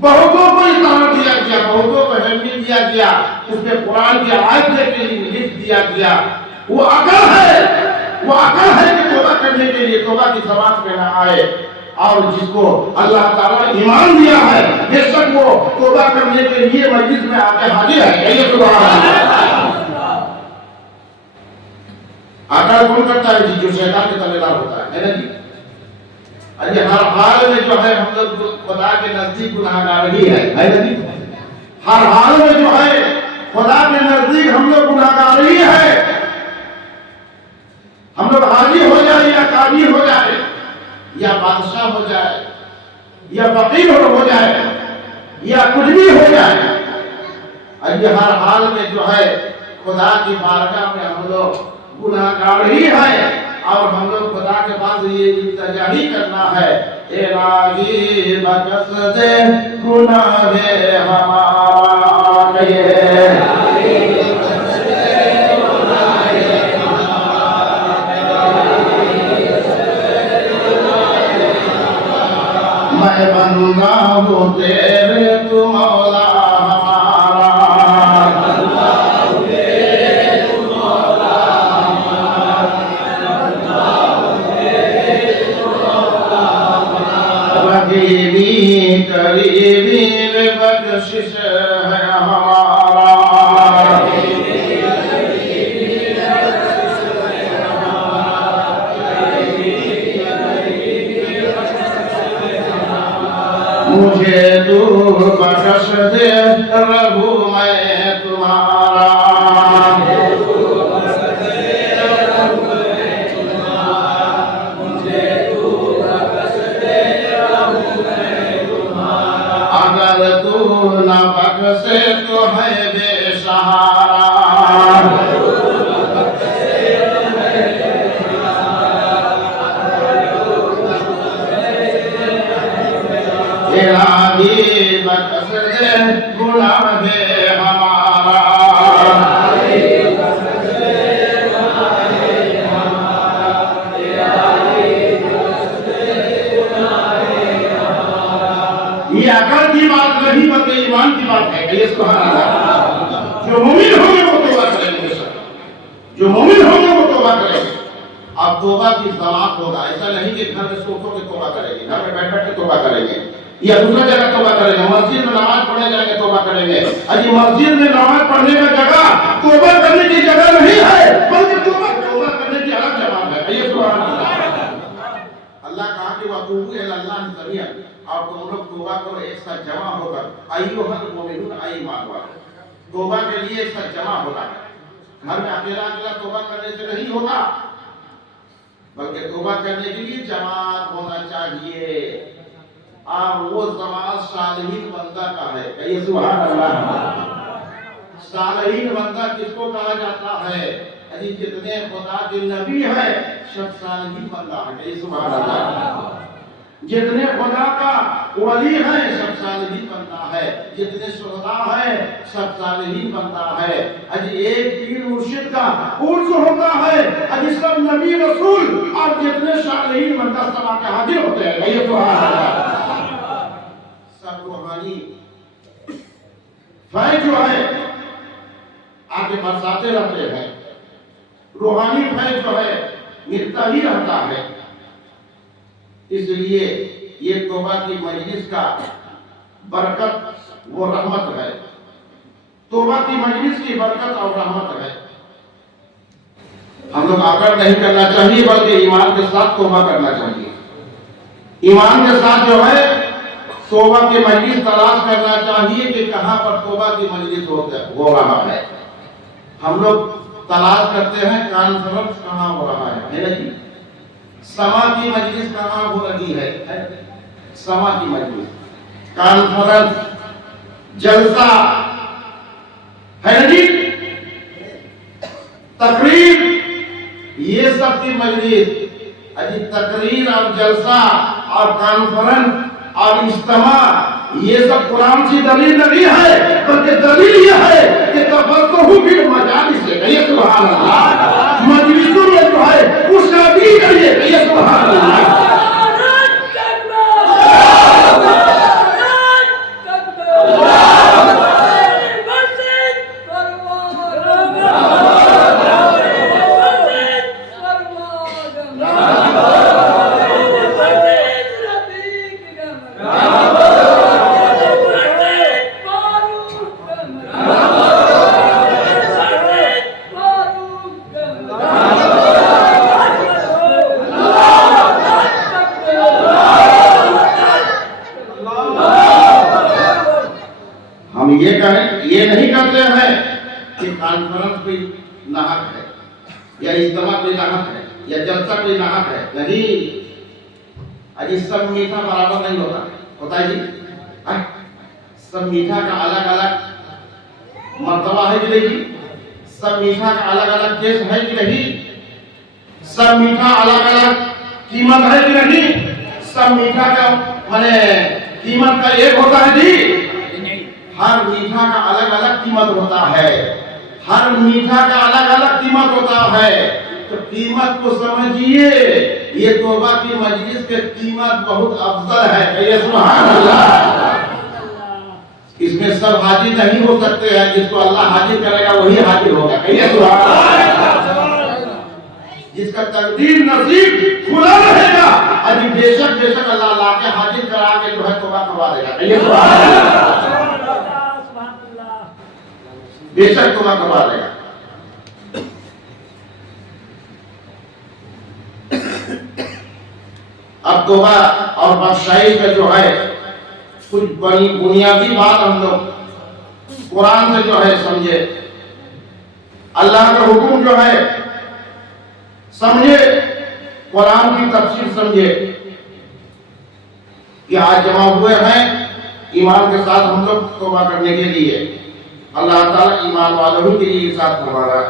بہتوں کو اشتہار دیا گیا، بہتوں کو اہمیت دیا گیا، اس میں قرآن کی آیت دے کے لیے لکھ دیا گیا۔ وہ عقل ہے کہ توبہ کرنے کے لیے توبہ کی سماعت میں نہ آئے، اور جس کو اللہ تعالیٰ ایمان دیا ہے بے شک وہ توبہ کرنے کے لیے مجلس میں آ کے حاضر ہے۔ کہیے سبحان اللہ۔ عقل کون کرتا ہے جی؟ جو شیطان کے تابع دار ہوتا ہے نا جی؟ اجی ہر حال میں جو ہے ہم لوگ خدا کے نزدیک گناہگار ہی ہے نا جی؟ ہر حال میں جو ہے خدا کے نزدیک ہم لوگ گناہگار ہی ہے۔ ہم لوگ حاجی ہو جائے یا قاضی ہو جائے یا بادشاہ ہو جائے یا فقیر ہو جائے یا کچھ بھی ہو جائے، اجی ہر حال میں جو ہے خدا کی بارگاہ میں ہم لوگ گناہگار ہی ہیں، اور ہم لوگ خدا کے پاس یہ التجا ہی کرنا ہے، الہی بخش دے گناہ ہمارے، میں بندہ ہوں تیرے تو مولا ہمارا، رحیمی قریبی میں بخشش ہے ہمارا، مجھے تو بخش دے ربو میں تمہارا، اگر تو نہ بخشے تو ہے بے سہارا، الہی بخش دے گناہ ہمارا، یہ عقل کی بات نہیں بلکہ ایمان کی بات ہے۔ کہ سبحان اللہ۔ جو مومن ہوں گے وہ توبہ کریں گے، جو مومن ہوں گے وہ توبہ کریں گے۔ اب توبہ کی ضمانت ہوگا، ایسا نہیں کہ گھر میں سوچو کہ توبہ کریں گے، گھر میں بیٹھ بیٹھ کے توبہ کریں گے یا دوسرا جگہ توبہ کریں گے، مسجد میں نماز پڑھنے جائیں گے توبہ کریں گے۔ اجی مسجد میں نماز پڑھنے کا جگہ توبہ کرنے کی جگہ نہیں ہے، بلکہ توبہ کرنے کی الگ جگہ ہے۔ یہ سبحان اللہ۔ اللہ کہا کہ وَتُوبُوا إِلَى اللَّهِ جَمِيعًا، اور تم لوگ توبہ کرو ایک ساتھ جمع ہو کر، ایھا المؤمنون، اے ایمان والو۔ توبہ کے لیے ایک ساتھ جمع ہونا ہے، گھر میں اکیلا اکیلا توبہ کرنے سے نہیں ہوگا، بلکہ توبہ کرنے کے لیے جماعت ہونا چاہیے، اور وہ جماعت صالحین بندہ کا ہے۔ کہیے سبحان اللہ۔ صالحین بندہ کس کو کہا جاتا ہے؟ یعنی جتنے خدا کے نبی ہیں سب صالحین بندہ ہے۔ کہیے سبحان اللہ۔ جتنے خدا کا ولی ہیں سب صالحین بندہ ہے، جتنے شہداء ہیں سب صالحین بنتا ہے. ایک پیر مرشد کا عرس ہوتا ہے. سب نبی رسول اور جتنے صالحین بنتا سب آ کے حاضر ہوتے ہیں. کہیے سبحان اللہ. سب روحانی فیض جو ہے آگے برساتے رہتے ہیں. روحانی فیض جو ہے ملتا ہی رہتا ہے. اس لیے یہ توبہ کی مجلس کا برکت وہ رحمت ہے. توبہ کی مجلس کی برکت اور رحمت ہے. ہم لوگ آکر نہیں کرنا چاہیے بلکہ ایمان کے ساتھ توبہ کرنا چاہیے. ایمان کے ساتھ جو ہے توبہ کی مجلس تلاش کرنا چاہیے کہ کہاں پر توبہ کی مجلس ہو رہا ہے. ہم لوگ تلاش کرتے ہیں کانفرنس کہاں ہو رہا ہے نا جی. سما کی مجلس کہاں ہو رہی ہے. سما کی مجلس, کانفرنس, جلسہ ہے نا جی, تقریر, یہ سب کی مجلس. تقریر اور جلسہ اور کانفرنس اور اجتماع یہ سب قرآن کی دلیل نہیں ہے بلکہ دلیل یہ ہے کہ تفقہ فی المجالس ہے. کہیے سبحان اللہ. مجلسوں میں جو ہے اس کا بھی کریے. کہیے سبحان اللہ. یہ نہیں کرتے ہیں کہ کانفرنس کوئی ناحق ہے یا اجتماع کوئی ناحق ہے یا جلسہ کوئی ناحق ہے. نہیں, سب میٹھا برابر نہیں ہوتا ہے جی. سب میٹھا کا الگ الگ مرتبہ ہے کہ نہیں. سب میٹھا کا الگ الگ ٹیسٹ ہے کہ نہیں. سب میٹھا الگ الگ قیمت ہے کہ نہیں. سب میٹھا کا قیمت کا ایک ہوتا ہے جی. ہر میٹھا کا الگ الگ قیمت ہوتا ہے. ہر میٹھا کا الگ الگ قیمت ہوتا ہے. تو قیمت کو سمجھیے. یہ توبہ کی مجلس کے قیمت بہت افضل ہے. کہیے سبحان اللہ. اس میں سب حاضر نہیں ہو سکتے ہیں. جس کو اللہ حاضر کرے گا وہی حاضر ہوگا. کہیے سبحان اللہ. جس کا تقدیر نصیب کھلا رہے گا بے شک اللہ لا کے حاضر کرا کے جو ہے توبہ کروا دے گا. کہیے سبحان اللہ. بے شک توبہ کروا دے گا. اب توبہ اور بخشائی کا جو ہے کچھ بڑی بنیادی بات ہم لوگ قرآن سے جو ہے سمجھے. اللہ کا حکم جو ہے سمجھے, قرآن کی تفسیر سمجھے کہ آج جمع ہوئے ہیں ایمان کے ساتھ ہم لوگ توبہ کرنے کے لیے. اللہ تعالیٰ ایمان والوں کے لیے ساتھ فرما رہا ہے.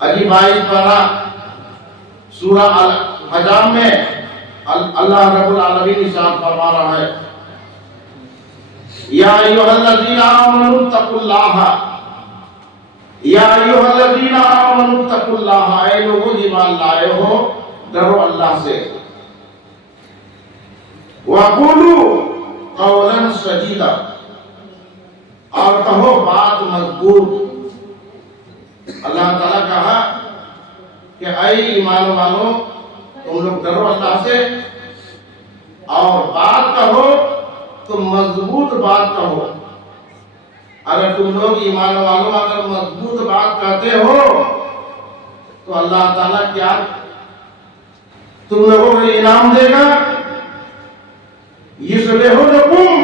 عجیب آیت پڑھا سورہ الحجام میں اللہ رب العالمین ارشاد فرما رہا ہے یا ایھا الذین آمنوا اتقوا اللہ. یا ایھا الذین آمنوا اتقوا اللہ. اے لوگوں ایمان لائے ہو ڈرو اللہ سے. وقولوا قولا سدیدا, اور کہو بات مضبوط. اللہ تعالیٰ کہا کہ اے ایمان والو تم لوگ ڈرو اللہ سے اور بات کہو تو مضبوط بات کہو. اگر تم لوگ ایمان والو اگر مضبوط بات کہتے ہو تو اللہ تعالیٰ کیا تم لوگوں کو انعام دے گا. یصلح لکم,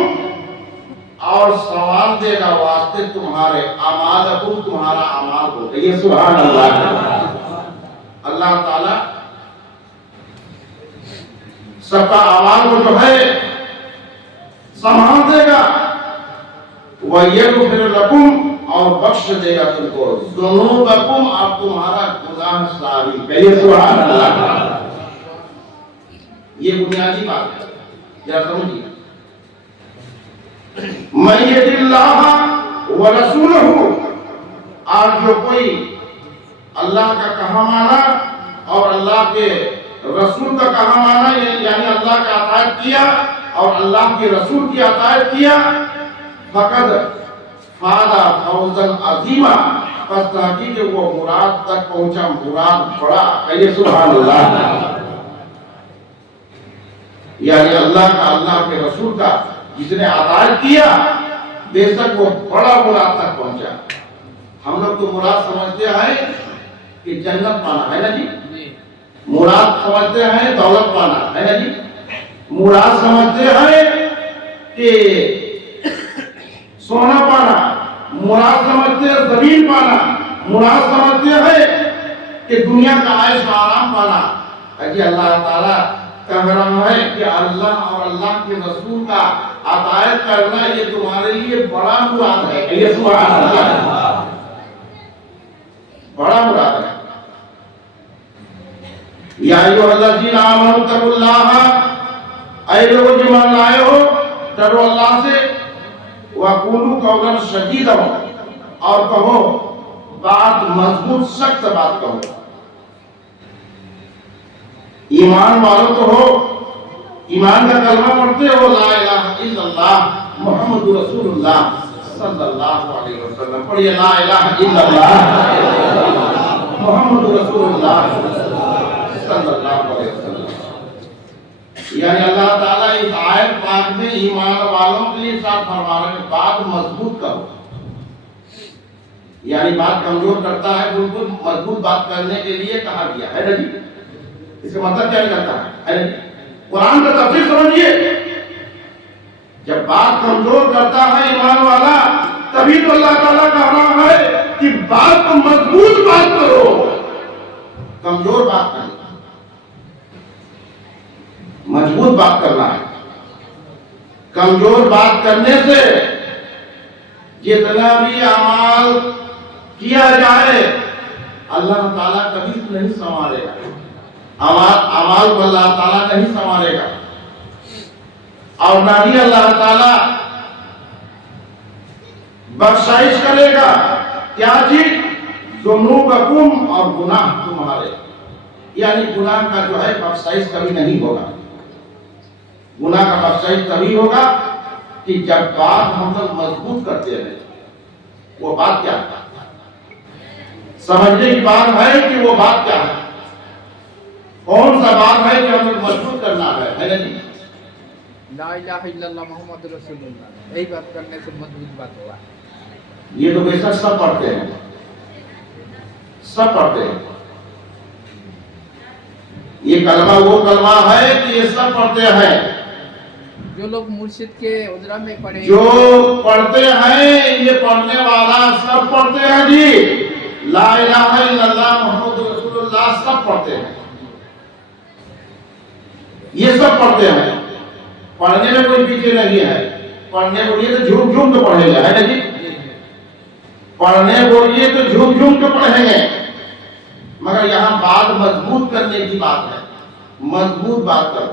اور ثواب دے گا واسطے تمہارے اعمالکم, تمہارا اعمال ہو. یہ سبحان اللہ. اللہ تعالیٰ سب کا اعمال کو جو ہے سنبھال دے گا. وَيَغْفِرْ لَكُمْ, اور بخش دے گا تم کو. ذُنُوبَكُمْ, اور تمہارا گناہ ساری. کہیے سبحان اللہ. یہ بنیادی بات ہے, ذرا سمجھیے. من یطع اللہ ورسولہ، اور جو کوئی اللہ کا کہا مانا اور اللہ کے رسول کا کہا مانا، یعنی اللہ کا اطاعت کیا اور اللہ کے رسول کی اطاعت کیا، فقد فاز فوزا عظیما، پس تحقیق وہ مراد تک پہنچا، مراد بڑا۔ کہیے سبحان اللہ۔ یعنی اللہ کا، اللہ کے رسول کا جس نے اطاعت کیا، بے شک وہ بڑا مراد تک پہنچا۔ ہم لوگ تو مراد سمجھتے ہیں کہ جنت پانا ہے نا جی، مراد سمجھتے ہیں دولت پانا ہے نا جی، مراد سمجھتے ہیں کہ سونا پانا، مراد سمجھتے ہیں زمین پانا، مراد سمجھتے ہیں کہ دنیا کا عیش و آرام پانا۔ اجی اللہ تعالیٰ کہہ رہا ہے کہ اللہ اور اللہ کے رسول کا اطاعت کرنا یہ تمہارے لیے بڑا مراد ہے۔ یہ سبحان اللہ، بڑا مراد ہے۔ یا ایھا الذین آمنوا اتقوا اللہ، اے لوگ جو ایمان لائے ہو ڈرو اللہ سے، وقولوا قولا سدیدا، اور کہو بات مضبوط سخت بات کہو۔ ایمان والوں تو ہو، ایمان کا کلمہ پڑھتے ہو، لا الہ الا اللہ محمد رسول اللہ صلی اللہ علیہ وسلم، پڑھیے لا الہ الا اللہ محمد رسول اللہ صلی اللہ علیہ وسلم۔ یعنی اللہ تعالیٰ اس آیت پاک میں ایمان والوں کے لیے صاف فرما رہے ہیں بات مضبوط کرو، یعنی بات کمزور کرتا ہے، بالکل مضبوط بات کرنے کے لیے کہا گیا ہے نا جی۔ اس کا مطلب کیا کرتا ہے نا جی؟ قرآن کا تفسیر سمجھیے، جب بات کمزور کرتا ہے ایمان والا، تبھی تو اللہ تعالیٰ کہہ رہا ہے کہ بات کو مضبوط بات کرو، کمزور بات نہیں، مضبوط بات کرنا ہے۔ کمزور بات کرنے سے جتنا بھی اعمال کیا جائے اللہ تعالیٰ کبھی نہیں سنوارے گا، اعمال کو اللہ تعالیٰ نہیں سنوارے گا، اور نہ ہی اللہ تعالیٰ بخشائش کرے گا۔ کیا چیز؟ ذنوبکم، اور گناہ تمہارے، یعنی گناہ کا جو ہے بخشائش کبھی نہیں ہوگا۔ گناہ کا بخشائش تبھی ہوگا کہ جب بات ہم لوگ مضبوط کرتے ہیں۔ وہ بات کیا ہے؟ سمجھنے کی بات ہے کہ وہ بات کیا ہے، کون سا بات ہے کہ ہم لوگ مضبوط کرنا ہے نا جی؟ لا الہ الا اللہ محمد رسول اللہ، یہی بات کرنے سے مضبوط بات ہوگا۔ یہ تو بے شک سب پڑھتے ہیں، سب پڑھتے ہیں۔ یہ کلمہ وہ کلمہ ہے کہ یہ سب پڑھتے ہیں، جو لوگ مرشد کے اجرا میں پڑھے، جو پڑھتے ہیں، یہ پڑھنے والا سب پڑھتے ہیں جی۔ لا الہ الا اللہ محمد رسول اللہ سب پڑھتے ہیں، یہ سب پڑھتے ہیں۔ پڑھنے میں کوئی پیچھے نہیں ہے، پڑھنے کو یہ تو جھوم جھوم کے پڑھیں گے ہے نا جی، پڑھنے کو یہ تو جھوم جھوم کے پڑھیں گے، مگر یہاں بات مضبوط کرنے کی بات ہے، مضبوط بات کرو۔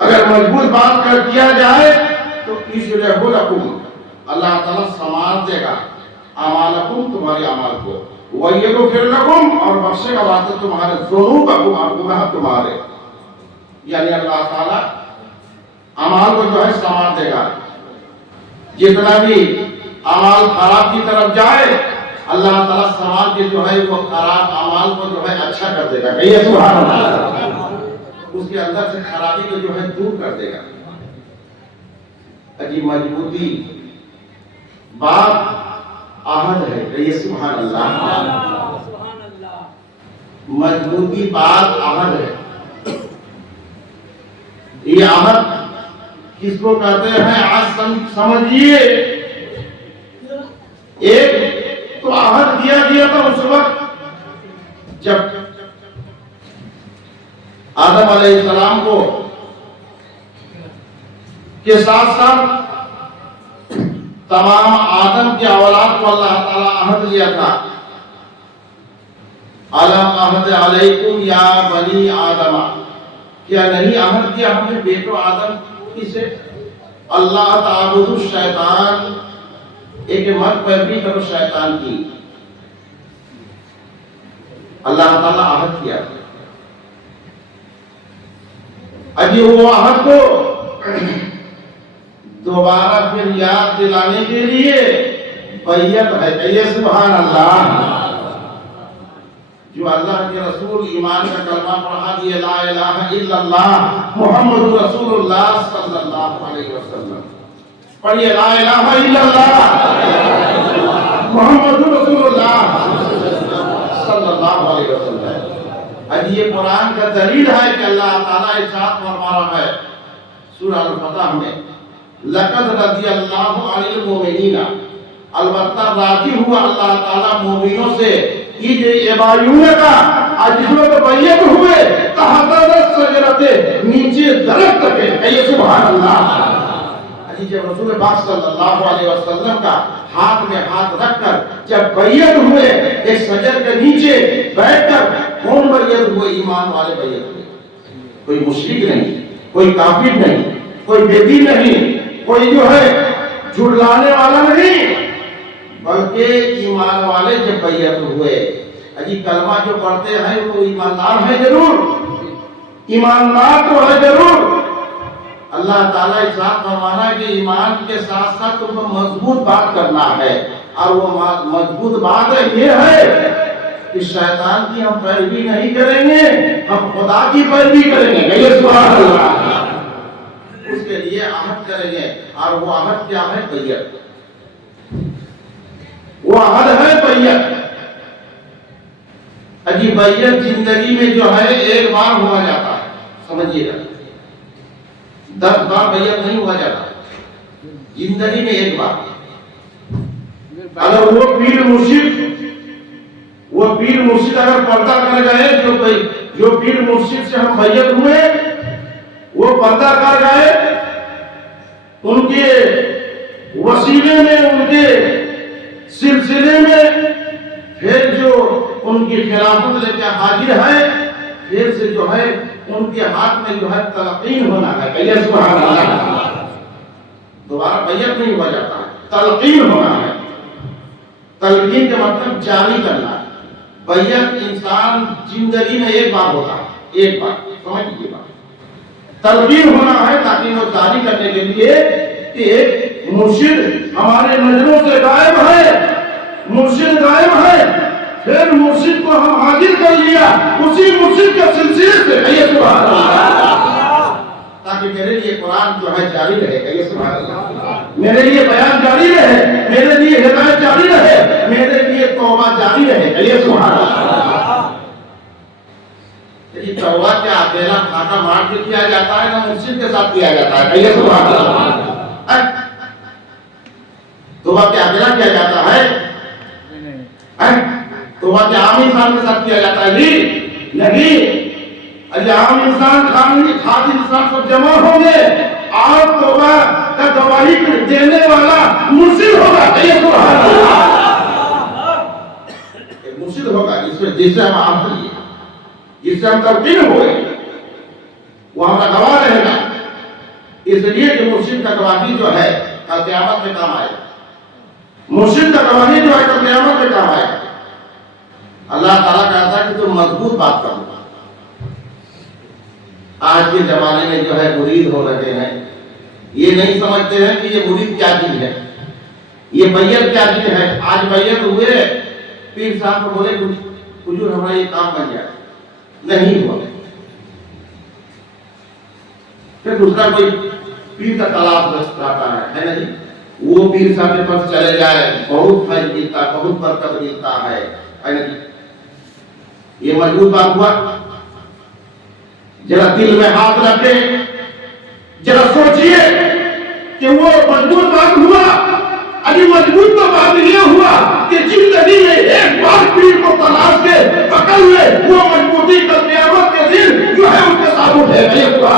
اگر مضبوط بات کر کیا جائے تو یصلح لکم، اللہ تعالیٰ سنوار دے گا اعمالکم، تمہارے اعمال کو، ویغفر لکم، اور بخشے گا واسطہ تمہارے ذنوبکم، اور گناہ تمہارے۔ یعنی اللہ تعالیٰ اعمال کو جو ہے سنوار دے گا، جتنا بھی اعمال خراب کی طرف جائے اللہ تعالیٰ سنوار کے جو ہے وہ خراب اعمال کو جو ہے اچھا کر دے گا۔ کہیے سبحان اللہ، اس کے اندر سے خرابی کو جو ہے دور کر دے گا۔ عجیب مضبوطی بات عہد ہے، کہیے سبحان اللہ، مضبوطی بات عہد ہے۔ یہ عہد کس کو کہتے ہیں آج سمجھیے۔ ایک تو عہد دیا گیا تھا اس وقت جب آدم علیہ السلام کو کے ساتھ ساتھ تمام آدم کی اولاد کو اللہ تعالیٰ عہد لیا تھا، الم عہد علیکم یا بنی آدم، کیا نہیں عہد کیا ہم نے بیٹو آدم کی سے اللہ تعبد الشیطان، ایک مت پیروی کرو شیطان کی. اللہ تعالیٰ عہد کیا. ابھی وہ عہد کو دوبارہ پھر یاد دلانے کے لیے بیعت ہے. کہیے سبحان اللہ. جو اللہ کے رسول ایمان کا کلمہ پڑھا دیے لا الہ الا اللہ محمد رسول اللہ صلی اللہ علیہ وسلم. پڑھیے لا الہ الا اللہ محمد رسول اللہ صلی اللہ علیہ وسلم. اب یہ قرآن کا دلیل ہے کہ اللہ تعالیٰ ارشاد فرما رہا ہے سورہ الفتح میں لقد رضی اللہ عن المؤمنین، البتہ راضی ہوا اللہ تعالیٰ مومنوں سے کہ جو ابایون کا اجلت بیعت ہوئے تحت الشجرۃ، نیچے درخت کے. کہیے سبحان اللہ. جب رسول پاک صلی اللہ علیہ وسلم کا ہاتھ میں ہاتھ رکھ کر جب بیعت ہوئے ایک شجر کے نیچے بیٹھ کر، کون بیعت ہوئے؟ ایمان والے بیعت ہوئے. کوئی مشرک نہیں، کوئی کافر نہیں، کوئی بے دین نہیں، کوئی جو ہے جھٹلانے والا نہیں، بلکہ ایمان والے جب بیعت ہوئے. اجی کلمہ جو پڑھتے ہیں وہ ایماندار ہے ضرور، ایماندار تو ہے ضرور. اللہ تعالیٰ ارشاد فرمانا ہے کہ ایمان کے ساتھ ساتھ تم کو مضبوط بات کرنا ہے، اور وہ مضبوط بات یہ ہے کہ شیطان کی ہم پیروی نہیں کریں گے، ہم خدا کی پیروی کریں گے. کہیے سبحان اللہ. اس کے لیے عہد کریں گے، اور وہ عہد کیا ہے؟ بیعت. وہ عہد ہے بیعت. اجی بیعت زندگی میں جو ہے ایک بار ہوا جاتا ہے، سمجھیے گا. 10 بار بیعت نہیں ہوا جاتا، زندگی میں ایک بار. اگر وہ پیر مرشد اگر پردہ کر گئے، جو پیر مرشد سے ہم بیعت ہوئے وہ پردہ کر گئے، ان کے وسیلے میں، ان کے سلسلے میں پھر جو ان کی خلافت لے کے حاضر ہے، پھر سے جو ہے ان کے ہاتھ میں جو ہے تلقین ہونا ہے. کہیے سبحان اللہ. دوبارہ بیعت نہیں ہوا جاتا ہے، تلقین ہونا ہے. تلقین کا مطلب جاری کرنا ہے. بیعت انسان زندگی میں ایک بار ہوتا ہے، ایک بار. سمجھ لیجیے بات. تلقین ہونا ہے تاکہ وہ جاری کرنے کے لیے کہ ایک مرشد ہمارے نظروں سے غائب ہے، مرشد غائب ہے، پھر مرشد کو ہم حاضر کر لیا اسی مرشد کے سلسلے سے. کہیے سبحان اللہ. تاکہ میرے لیے قرآن جو ہے جاری رہے. کہیے سبحان اللہ. میرے لیے بیان جاری رہے، میرے لیے ہدایت جاری رہے، میرے لیے توبہ جاری رہے. کہیے سبحان اللہ. یہ توبہ کیا اکیلا کھانا مار کے کیا جاتا ہے، نہ مرشد کے ساتھ کیا جاتا ہے. کہیے سبحان اللہ. توبہ کیا اکیلا کیا جاتا ہے؟ توبہ کیا عام انسان کے ساتھ کیا جاتا ہے؟ نہیں. عام انسان، خاص انسان سب جمع ہوں گے، آپ توبہ کا گواہی دینے والا مرشد ہوگا. سبحان اللہ. مرشد ہوگا جس سے ہم عہد لیے، جس سے ہم تلقین ہوئے، وہ ہمارا گواہ رہے گا. اس لیے کہ مرشد کا گواہی جو ہے کل قیامت میں کام آئے گا. مرشد کا گواہی جو ہے کل قیامت میں کام آئے گا. اللہ تعالیٰ کہتا ہے کہ تم مضبوط بات کرو. آج کے زمانے میں جو ہے مرید ہو رہے ہیں، یہ نہیں سمجھتے ہیں کہ یہ مرید کیا چیز ہے، یہ بیعت کیا چیز ہے. آج بیعت ہوئے، پیر صاحب کو بولے حضور ہمارا یہ کام بن جائے، نہیں ہوا. پھر دوسرا کوئی پیر کا تلاش رہتا ہے نا جی، وہ پیر صاحب کے پاس چلے جائے، بہت فیض ملتا ہے، بہت برکت ملتا ہے نا جی. یہ مضبوط بات ہوا. ذرا دل میں ہاتھ رکھے، ذرا سوچئے کہ وہ مضبوط بات ہوا. ابھی مضبوط تو بات یہ ہوا کہ زندگی میں ایک بار پیر کو تلاش کے پکڑ لے، وہ مضبوطی کل قیامت کے دن جو ہے اس کے ساتھ اٹھے گا.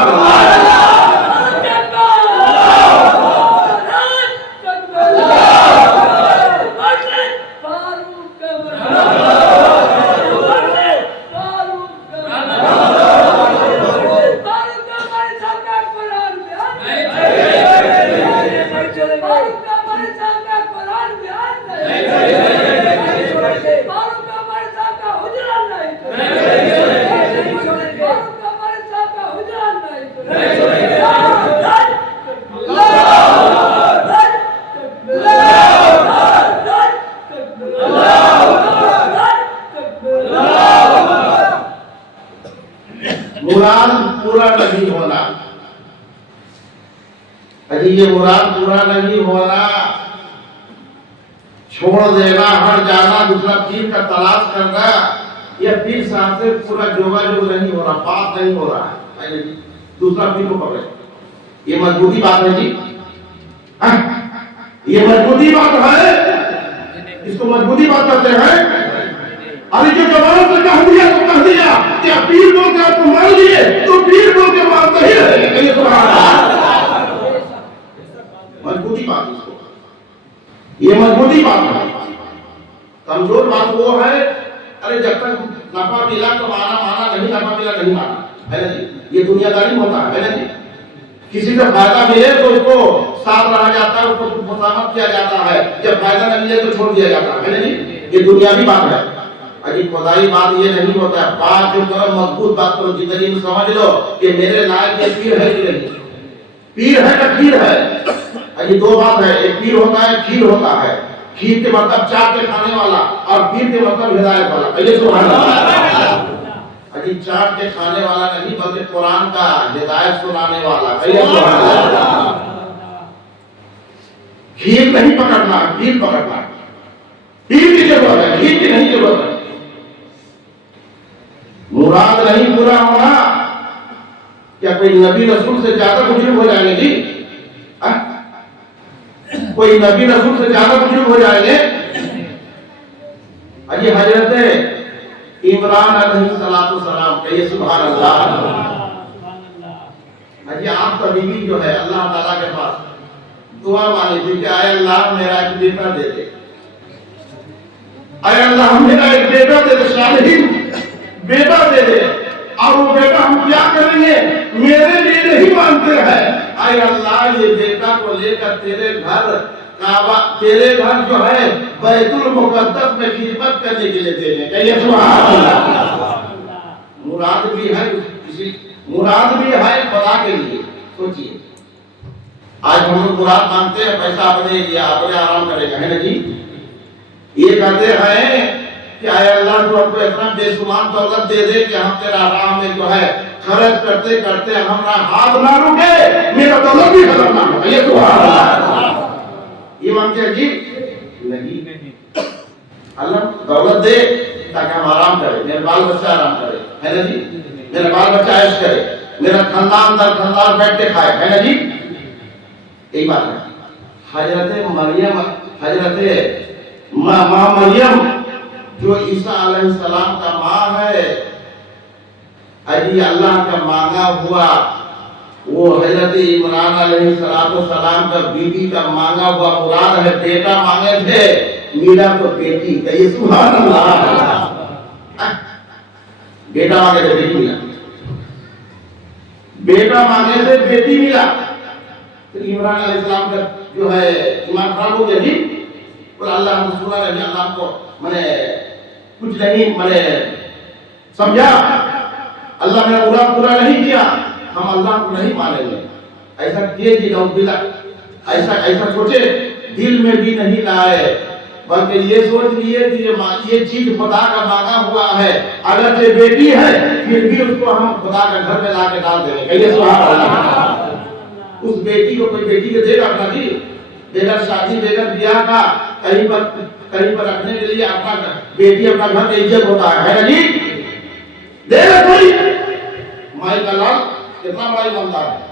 نہیں ہونا. اجی یہ مراد پورا نہیں ہونا. چھوڑ دینا, ہٹ جانا, دوسرا پیر کا تلاش کرنا, یہ پیر صاحب سے پورا جوگاجوگ نہیں ہو رہا, بات نہیں ہو رہا ہے. دوسرا پیر کو پکڑے, یہ مضبوطی بات ہے جی. یہ مضبوطی بات ہے, اس کو مضبوطی بات کرتے ہیں. ابھی جو زبان سے کہہ دیا تو کہہ دیا, کیا پیر بول کے آپ کو مان لیے تو پیر بول کے مانتے ہی رہے. کہیے سبحان اللہ. مضبوطی بات اس کو, یہ مضبوطی بات ہے. کمزور بات وہ ہے, ارے جب تک نفع ملا تو مانا, نہیں نفع ملا نہیں مانا, ہے نا جی. یہ دنیا داری ہوتا ہے نا جی. کسی سے فائدہ ملے تو اس کو ساتھ رہا جاتا ہے, اس کو مسامحت کیا جاتا ہے. جب فائدہ نہ ملے تو چھوڑ دیا جاتا ہے نا جی. یہ دنیاوی بات ہے. اجی خدائی بات یہ نہیں ہوتا ہے. بات جو کرو مضبوط بات کرو, جتنی بھی سمجھ لو کہ میرے لائق یہ پیر ہے کہ نہیں, پیر ہے کہ کھیر ہے. اجی دو بات ہے, ایک پیر ہوتا ہے, کھیر ہوتا ہے. کھیر کے مطلب چاٹ کے کھانے والا, اور پیر کے مطلب ہدایت والا. کہیے سبحان اللہ. اجی چاٹ کے کھانے والا نہیں بلکہ قرآن کا ہدایت سنانے والا. کہیے سبحان اللہ. کھیر نہیں پکڑنا, پیر پکڑنا. پیر کی ضرورت ہے, کھیر کی نہیں ضرورت ہے. مراد نہیں پورا ہونا. کیا کوئی نبی رسول سے زیادہ بزرگ ہو جائیں گے جی؟ کوئی نبی رسول سے زیادہ بزرگ ہو جائیں گے؟ اجی حضرت عمران علیہ السلام, کہیے سبحان اللہ. اجی آپ کا بیوی جو ہے اللہ تعالیٰ کے پاس دعا مانگی تھی کہ اے اللہ میرا ایک بیٹا دے دے, اے اللہ میرا ایک بیٹا دے دے, صالحین بیٹا دے دے. اور وہ بیٹا ہم کیا کریں گے, میرے لیے نہیں مانتے ہیں. اے اللہ یہ بیٹا کو لے کر تیرے گھر کعبہ, تیرے گھر جو ہے بیت المقدس میں خدمت کرنے کے لیے دے دیں. کہیے سبحان اللہ. مراد بھی ہے, مراد بھی ہے خدا کے لیے. سوچئے آج ہم لوگ مراد مانگتے ہیں پیسہ اپنے لیا, اپنے آرام کرے گا, ہے نا جی. یہ کہتے ہیں کہ اے اللہ تو ہم کو اتنا بے شمار دولت دے دے کہ ہم تیرا راہ میں جو ہے خرچ کرتے کرتے ہمارا ہاتھ نہ رکے, میرا دولت بھی ختم نہ ہو. یہ سبحان اللہ. یہ مانگتے ہیں جی نہیں. اللہ دولت دے تاکہ ہم آرام کریں, میرے بال بچہ آرام کرے, ہے نا جی. میرا بال بچہ عیش کرے, میرا خاندان در خاندان بیٹھ کے کھائے, ہے نا جی. یہی بات ہے. حضرت مریم, حضرت ماں مریم جو عیسیٰ علیہ السلام کا ماں ہے, اجی اللہ کا مانگا ہوا وہ حضرت عمران علیہ السلام کا بیوی کا مانگا ہوا مراد ہے. بیٹا مانگے تھے, میرا تو بیٹی. کہیے سبحان اللہ. بیٹا مانگے تھے, بیٹی ملا. بیٹا مانگے تھے, بیٹی ملا. تو عمران علیہ السلام کا جو ہے ایمان خراب ہو گیا جی. اور اللہ ہم سنا رہے, اللہ کو میں نے کچھ نہیں میں نے سمجھا, اللہ میرا مراد پورا نہیں کیا, ہم اللہ کو نہیں مانیں گے. ایسا کیے جی نعوذ باللہ, ایسا سوچے دل میں بھی نہیں لائے, بلکہ یہ سوچ لیے کہ یہ چیز خدا کا مانگا ہوا ہے, اگر یہ بیٹی ہے پھر بھی اس کو ہم خدا کا گھر میں لا کے ڈال دیں گے. کہیے سبحان اللہ. اس بیٹی کو کوئی بیٹی کے دے رکھنا جی, بغیر شادی بغیر بیاہ کا کہیں پر رکھنے کے لیے اپنا بیٹی اپنا گھر میں عزت ہوتا ہے نا جی. دے کوئی مائی کا لال کتنا بڑا ایماندار ہے.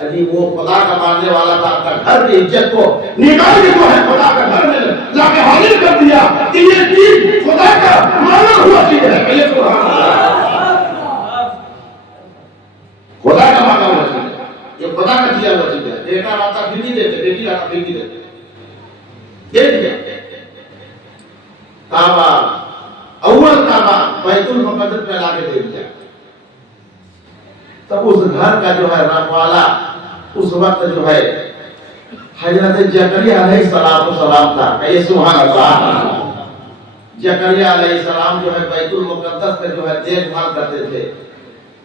اجی وہ خدا کا ماننے والا تھا, اپنا گھر کی عزت کو نکال کے جو ہے خدا کا گھر میں لا کے حاضر کر دیا کہ یہ چیز خدا کا مانا ہوا چیز ہے. کہیے سبحان اللہ. خدا کا مانا ہوا چیز ہے, یہ خدا کا دیا ہوا چیز ہے. بیٹا لاتا پھر نہیں دیتے, بیٹی لاتا پھر نہیں دیتے. دے دیا کعبہ, اول کعبہ بیت المقدس پہ لا کے دے دیا. تب اس گھر کا جو ہے رکھوالا اس وقت جو ہے حضرت زکریا علیہ السلام تھا. کہیے سبحان اللہ. زکریا علیہ السلام جو ہے بیت المقدس پہ جو ہے دیکھ بھال کرتے تھے,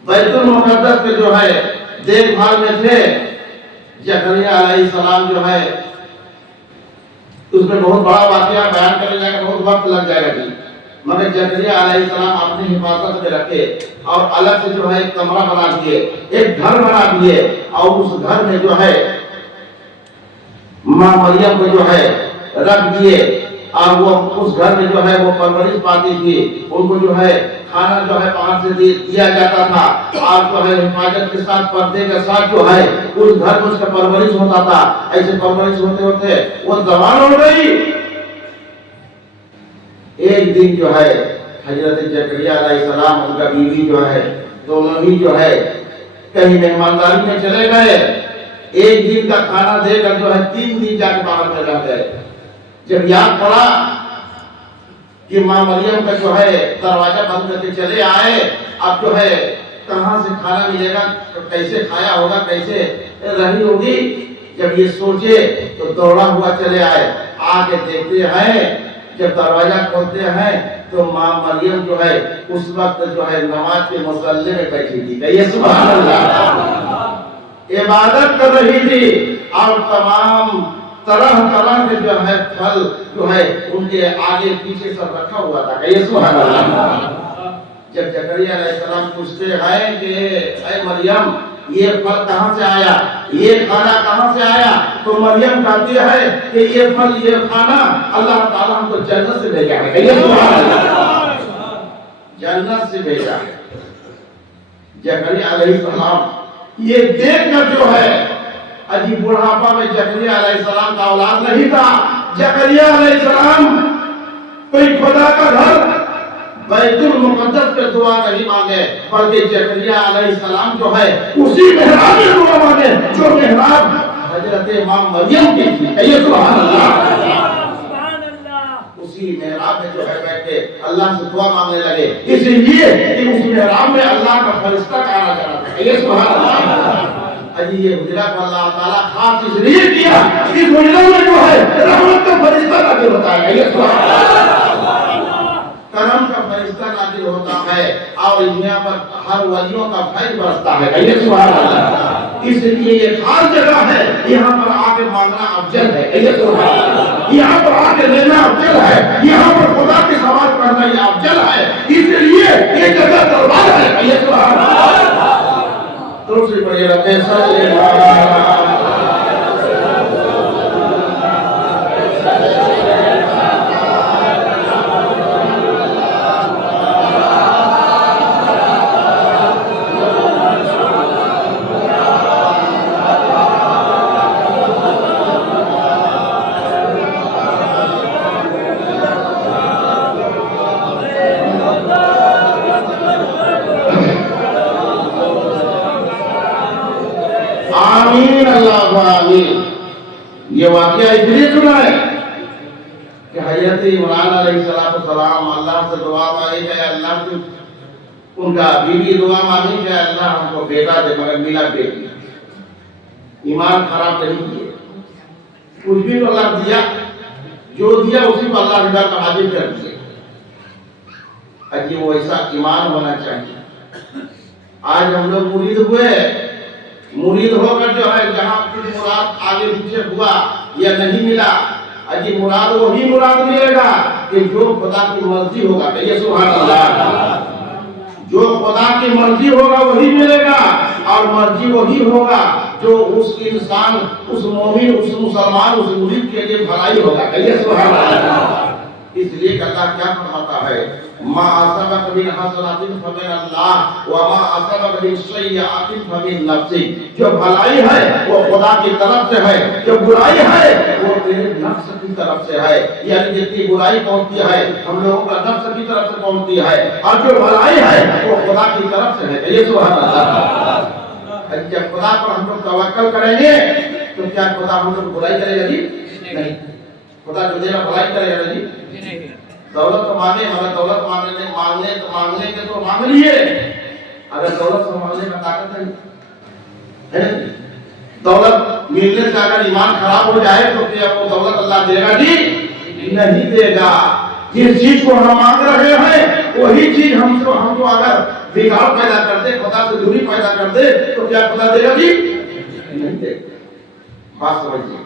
بیت المقدس پہ جو ہے دیکھ بھال میں تھے. زکریا علیہ السلام جو ہے اس میں بہت بڑا واقعہ بیان کرنے جائے گا, بہت وقت لگ جائے گا جی. مگر زکریا علیہ السلام اپنی حفاظت میں رکھے اور الگ سے جو ہے ایک کمرہ بنا دیے، ایک گھر بنا دیے، اور اس گھر میں جو ہے ماں مریم کو جو ہے رکھ دیے، اور وہ اس گھر میں جو ہے وہ پرورش پاتی تھی، ان کو جو ہے کھانا جو ہے باہر سے دیا جاتا تھا، اور جو ہے حفاظت کے ساتھ پردے کے ساتھ جو ہے اس گھر میں اس کا پرورش ہوتا تھا۔ ایسے پرورش ہوتے ہوتے وہ زوال ہو گئی۔ ایک دن جو ہے حضرت زکریا علیہ السلام ان کا بیوی جو ہے دونوں ہی جو ہے کہیں مہمانداری میں چلے گئے، ایک دن کا کھانا دے کر جو ہے 3 دن جا کے باہر میں رہ گئے۔ جب یاد پڑا کہ ماں مریم کا جو ہے دروازہ بند کر کے چلے آئے، اب جو ہے کہاں سے کھانا ملے گا، کیسے کھایا ہوگا، کیسے رہی ہوگی، جب یہ سوچے تو دوڑا ہوا چلے آئے۔ آ کے دیکھتے ہیں جب دروازہ کھولتے ہیں تو ماں مریم جو ہے اس وقت جو ہے نماز کے مصلی میں بیٹھی تھی، کہیے سبحان اللہ، عبادت کر رہی تھی، اور تمام طرح طرح کے جو ہے پھل جو ہے ان کے آگے پیچھے سب رکھا ہوا تھا، کہیے سبحان اللہ۔ جب زکریا علیہ السلام پوچھتے ہیں کہ اے مریم یہ پھل کہاں سے آیا، یہ کھانا کہاں سے آیا، تو مریم کہتی ہے کہ یہ پھل یہ کھانا اللہ تعالیٰ ہم کو جنت سے بھیجا ہے، کہیے سبحان اللہ، جنت سے بھیجا ہے۔ زکریا علیہ السلام یہ دیکھ کر جو ہے عجیب بڑھاپا میں زکریا علیہ السلام کا اولاد نہیں تھا، زکریا علیہ السلام کوئی خدا کا گھر بیت المقدس پہ دعا نہیں مانگے، بلکہ زکریا علیہ السلام جو ہے اسی محراب میں دعا مانگے جو محراب حضرت ماں مریم کی تھی، کہیے سبحان اللہ، اسی محراب میں جو ہے بیٹھے اللہ سے دعا مانگنے لگے، اس لیے کہ اس محراب میں اللہ کا فرشتہ آنا جا رہا تھا، کہیے سبحان اللہ۔ اجی یہ حجرہ کو اللہ تعالیٰ خاص اس لیے کیا، اس حجرہ میں جو ہے رحمت کا فرشتہ نازل ہوتا ہے، کہیے سبحان اللہ، کرم کا فرشتہ نازل ہوتا ہے، اور یہاں پر ہر ولیوں کا فیض برستا ہے، کہیے سبحان اللہ۔ اس لیے یہ خاص جگہ ہے، یہاں پر آ کے مانگنا افضل ہے، کہیے سبحان اللہ، یہاں پر آ کے لینا افضل ہے، یہاں پر خدا کے سوال کرنا یہ افضل ہے، اس لیے یہ جگہ دربار ہے، کہیے سبحان اللہ۔ دوسری بڑی رکھے صلی اللہ یہ واقعہ اس لیے سنا ہے کہ حضرت عمران علیہ السلام اللہ سے دعا مانگی کہ اللہ سے ان کا بیوی دعا مانگی کہ اللہ ہم کو بیٹا دے، مگر ملا بیٹی، ایمان خراب نہیں کیے، کچھ بھی تو اللہ دیا، جو دیا اسی کو اللہ رضا کا حاضر کر دیے۔ اجی وہ ایسا ایمان ہونا چاہیے۔ آج ہم لوگ مرید ہوئے، مرید ہو کر جو ہے جہاں کچھ مراد آگے پیچھے ہوا یا نہیں ملا، اجی مراد وہی مراد ملے گا کہ جو خدا کی مرضی ہوگا، کہیے سبحان اللہ، جو خدا کی مرضی ہوگا وہی ملے گا، اور مرضی وہی ہوگا جو اس انسان، اس مومن، اس مسلمان، اس مرید کے لیے بھلائی ہوگا، کہیے سبحان اللہ۔ اس لیے کہ اللہ کیا فرماتا ہے، ما اصابک من حسنات فمن اللہ وما اصابک من سیئات فمن نفسک، جو بھلائی ہے وہ خدا کی طرف سے ہے، جو برائی ہے وہ تیرے نفس کی طرف سے ہے، یعنی جتنی برائی پہنچتی ہے ہم لوگوں کا نفس کی طرف سے پہنچتی ہے، اور جو بھلائی ہے وہ خدا کی طرف سے ہے، کہیے سبحان اللہ۔ جب خدا پر ہم لوگ توکل کریں گے تو کیا خدا ہم لوگ برائی کرے گا؟ جی نہیں، خدا جو دے گا بھلائی کرے گا؟ جی دولت تو مانگے، مگر دولت مانگنے کے تو مانگ لیے، اگر دولت سے مانگنے کا طاقت ہے، دولت ملنے سے اگر ایمان خراب ہو جائے تو کیا وہ دولت اللہ دے گا؟ جی نہیں دے گا۔ جس چیز کو ہم مانگ رہے ہیں وہی چیز ہم کو اگر بگاڑ پیدا کر دے، خدا سے دوری پیدا کر دے، تو کیا خدا دے گا؟ جی نہیں دے گا۔ بات سمجھیے،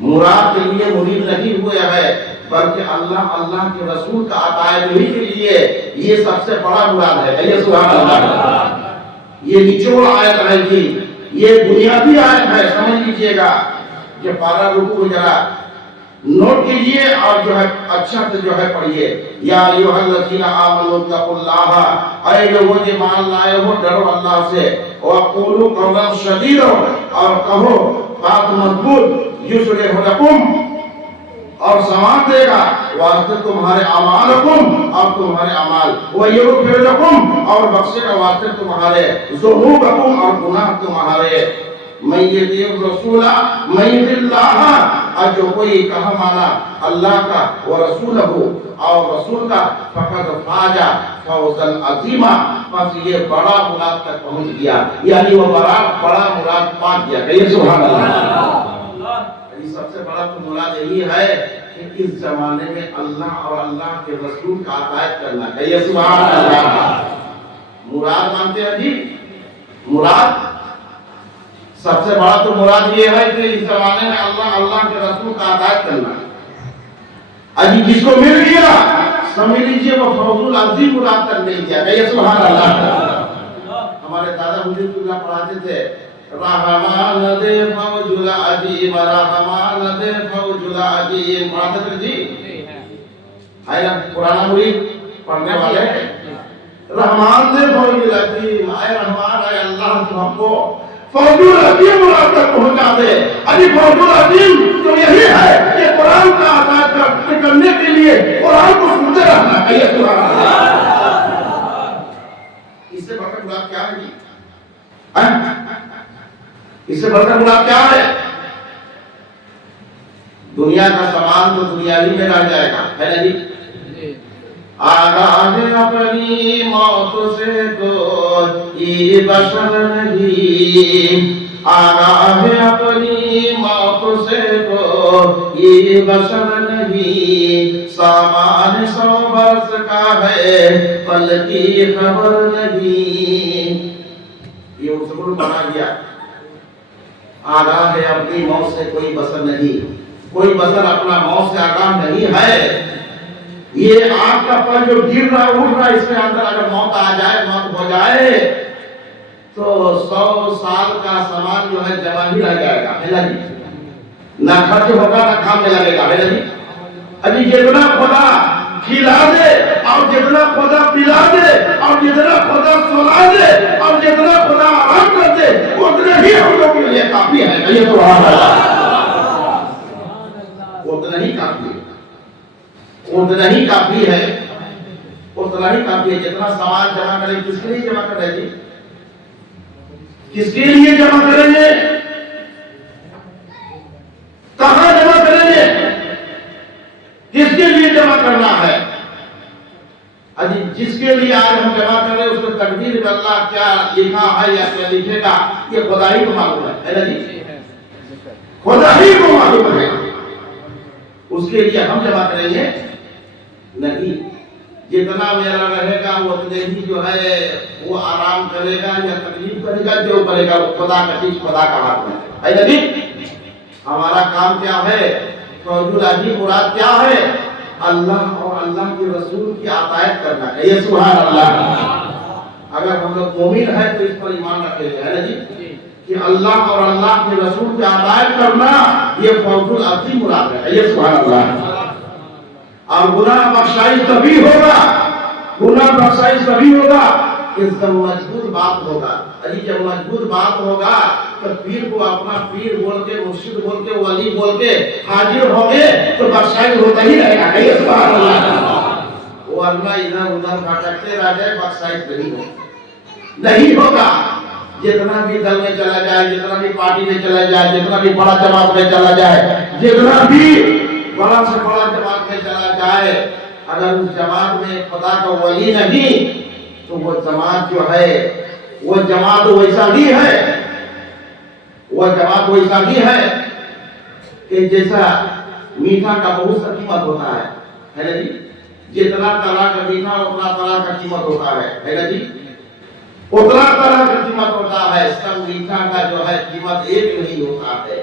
مراد کے لیے مرید نہیں ہوئے ہیں بلکہ اللہ کے رسول کا عطائے ہی کے لیے یہ سب سے بڑا مراد ہے. کہیے سبحان اللہ. یہ نچوڑ آیت ہے جی, یہ بنیادی آیت ہے, سمجھ لیجئے گا. یہ پارا رکوع ذرا نوٹ کیجئے اور جو ہے اچھا سے جو ہے پڑھیے. یا ایھا الذین آمنوا اتقوا اللہ, اے لوگوں جو ایمان لائے ہو ڈرو اللہ سے. وقولوا قولا سدیدا, اور کہو بات مضبوط. یصلح لکم, اور سماعت دے گا. واسطے تمہارے اعمالکم, اور تمہارے اعمال. ویغفر لکم, اور بخشے گا واسطے تمہارے ذنوبکم, اور گناہ تمہارے. من یطیع الرسول من یطیع اللہ, اور جو کوئی کہا مانا اللہ کا ورسولہ, اور رسول کا, فقد فاز فوزا عظیما, بس یہ بڑا مراد تک پہنچ گیا, یعنی وہ بڑا مراد پا گیا. کہیے سبحان اللہ. سب سے بڑا تو مراد یہی ہے کہ اس زمانے میں اللہ اور اللہ کے رسول کا عطایت کرنا. کہیے سبحان اللہ. مراد مانتے ہیں جی, مراد سب سے بڑا تو مراد یہ ہے کہ اس زمانے میں اللہ کے رسول کا عطایت کرنا. اجی جس کو مل گیا سمجھ لیجئے وہ فوز العظیم مراد تک مل گیا. کہیے سبحان اللہ. ہمارے دادا حجت اللہ پڑھاتے تھے, رحمان دے فوج العظیم, رحمان دے فوج العظیم. پڑھاتے تھے جی, آئے نا پرانا مرید پڑھنے والے. رحمان دے فوج العظیم, اے رحمان اے اللہ تو ہم کو فوج العظیم مراد تک پہنچا دے. ابھی فوج العظیم تو یہی ہے کہ قرآن کا عطا کرنے کے لیے قرآن کو سنتے رہنا. کہیے سبحان اللہ. اس سے بڑھ کر مراد کیا ہے جی؟ اس سے بڑھ کر مراد کیا ہے؟ دنیا کا سامان تو دنیا ہی میں رہ جائے گا, ہے نا جی. آگاہ اپنی موت سے کوئی بشر نہیں, آگاہ اپنی موت سے کوئی بشر نہیں, سامان 100 برس کا ہے پل کی خبر نہیں. یہ اصول بنا گیا, آگاہ ہے اپنی موت سے کوئی بشر نہیں, کوئی بشر اپنا موت سے آگاہ نہیں ہے. یہ آگ کا پل جو گر رہا اٹھ رہا, اس کے اندر اگر موت آ جائے, موت ہو جائے تو 100 سال کا سامان جو ہے جمع ہی رہ جائے گا, ہے نا جی. نہ خرچ ہوگا نہ کام میں لگے گا, ہے نا جی. ابھی جتنا خدا کھلا دے اور جتنا خدا پلا دے اور جتنا خدا سلا دے اور جتنا خدا آرام کر دے اتنا ہی ہم لوگ کے لیے کافی ہے. یہ تو اتنا ہی کافی ہے, اتنا ہی کافی ہے, اتنا ہی کافی ہے. جتنا سامان جمع کریں, کس کے لیے جمع کر رہے جی, کس کے لیے جمع کریں گے, کہاں جمع کریں گے, کس کے لیے جمع کرنا ہے. ابھی جس کے لیے آج ہم جمع کر رہے ہیں اس کو تقدیر میں اللہ کیا لکھا ہے یا کیا لکھے گا یہ خدا ہی کو معلوم ہے نا جی, خدا ہی کو معلوم ہے. اس کے لیے ہم جمع کریں گے نہیں. جتنا میرا رہے گا وہ اتنے ہی جو ہے وہ آرام کرے گا یا تکلیف کرے گا, جو کرے گا وہ خدا کا چیز خدا کا ہاتھ میں ہے نا جی. ہمارا کام کیا ہے, فوج العظیم مراد کیا ہے, اللہ اور اللہ کے رسول کی عطایت کرنا. کہیے سبحان اللہ. اگر ہم لوگ مومن ہیں تو اس پر ایمان رکھیں گے, ہے نا جی, کہ اللہ اور اللہ کے رسول کی عطایت کرنا یہ فوج العظیم مراد ہے. کہیے سبحان اللہ. اور گناہ بخشائی تبھی ہوگا, گناہ بخشائی تبھی ہوگا کہ جب مضبوط بات ہوگا. ابھی جب مضبوط بات ہوگا تو پیر کو اپنا پیر بول کے, مرشد بول کے, ولی بول کے حاضر ہوں گے تو بخشائی ہوتا ہی رہے گا. کہیے سبحان اللہ. وہ اللہ ادھر ادھر بھٹکتے رہ جائے, بخشائی نہیں ہوگا. جتنا بھی دل میں چلا جائے, جتنا بھی پارٹی میں چلا جائے, جتنا بھی بڑا جماعت میں چلا جائے, جتنا بھی بڑا سے بڑا جماعت میں چلا جائے, اگر اس جماعت میں خدا کا ولی نہیں تو وہ جماعت جو ہے وہ جماعت ویسا ہی ہے, وہ جماعت ویسا ہی ہے کہ جیسا میٹھا کا بہت سا قیمت ہوتا ہے نا جی. جتنا طرح کا میٹھا اتنا طرح کا قیمت ہوتا ہے نا جی, اتنا طرح کا قیمت ہوتا ہے. سب میٹھا کا جو ہے قیمت ایک نہیں ہوتا ہے.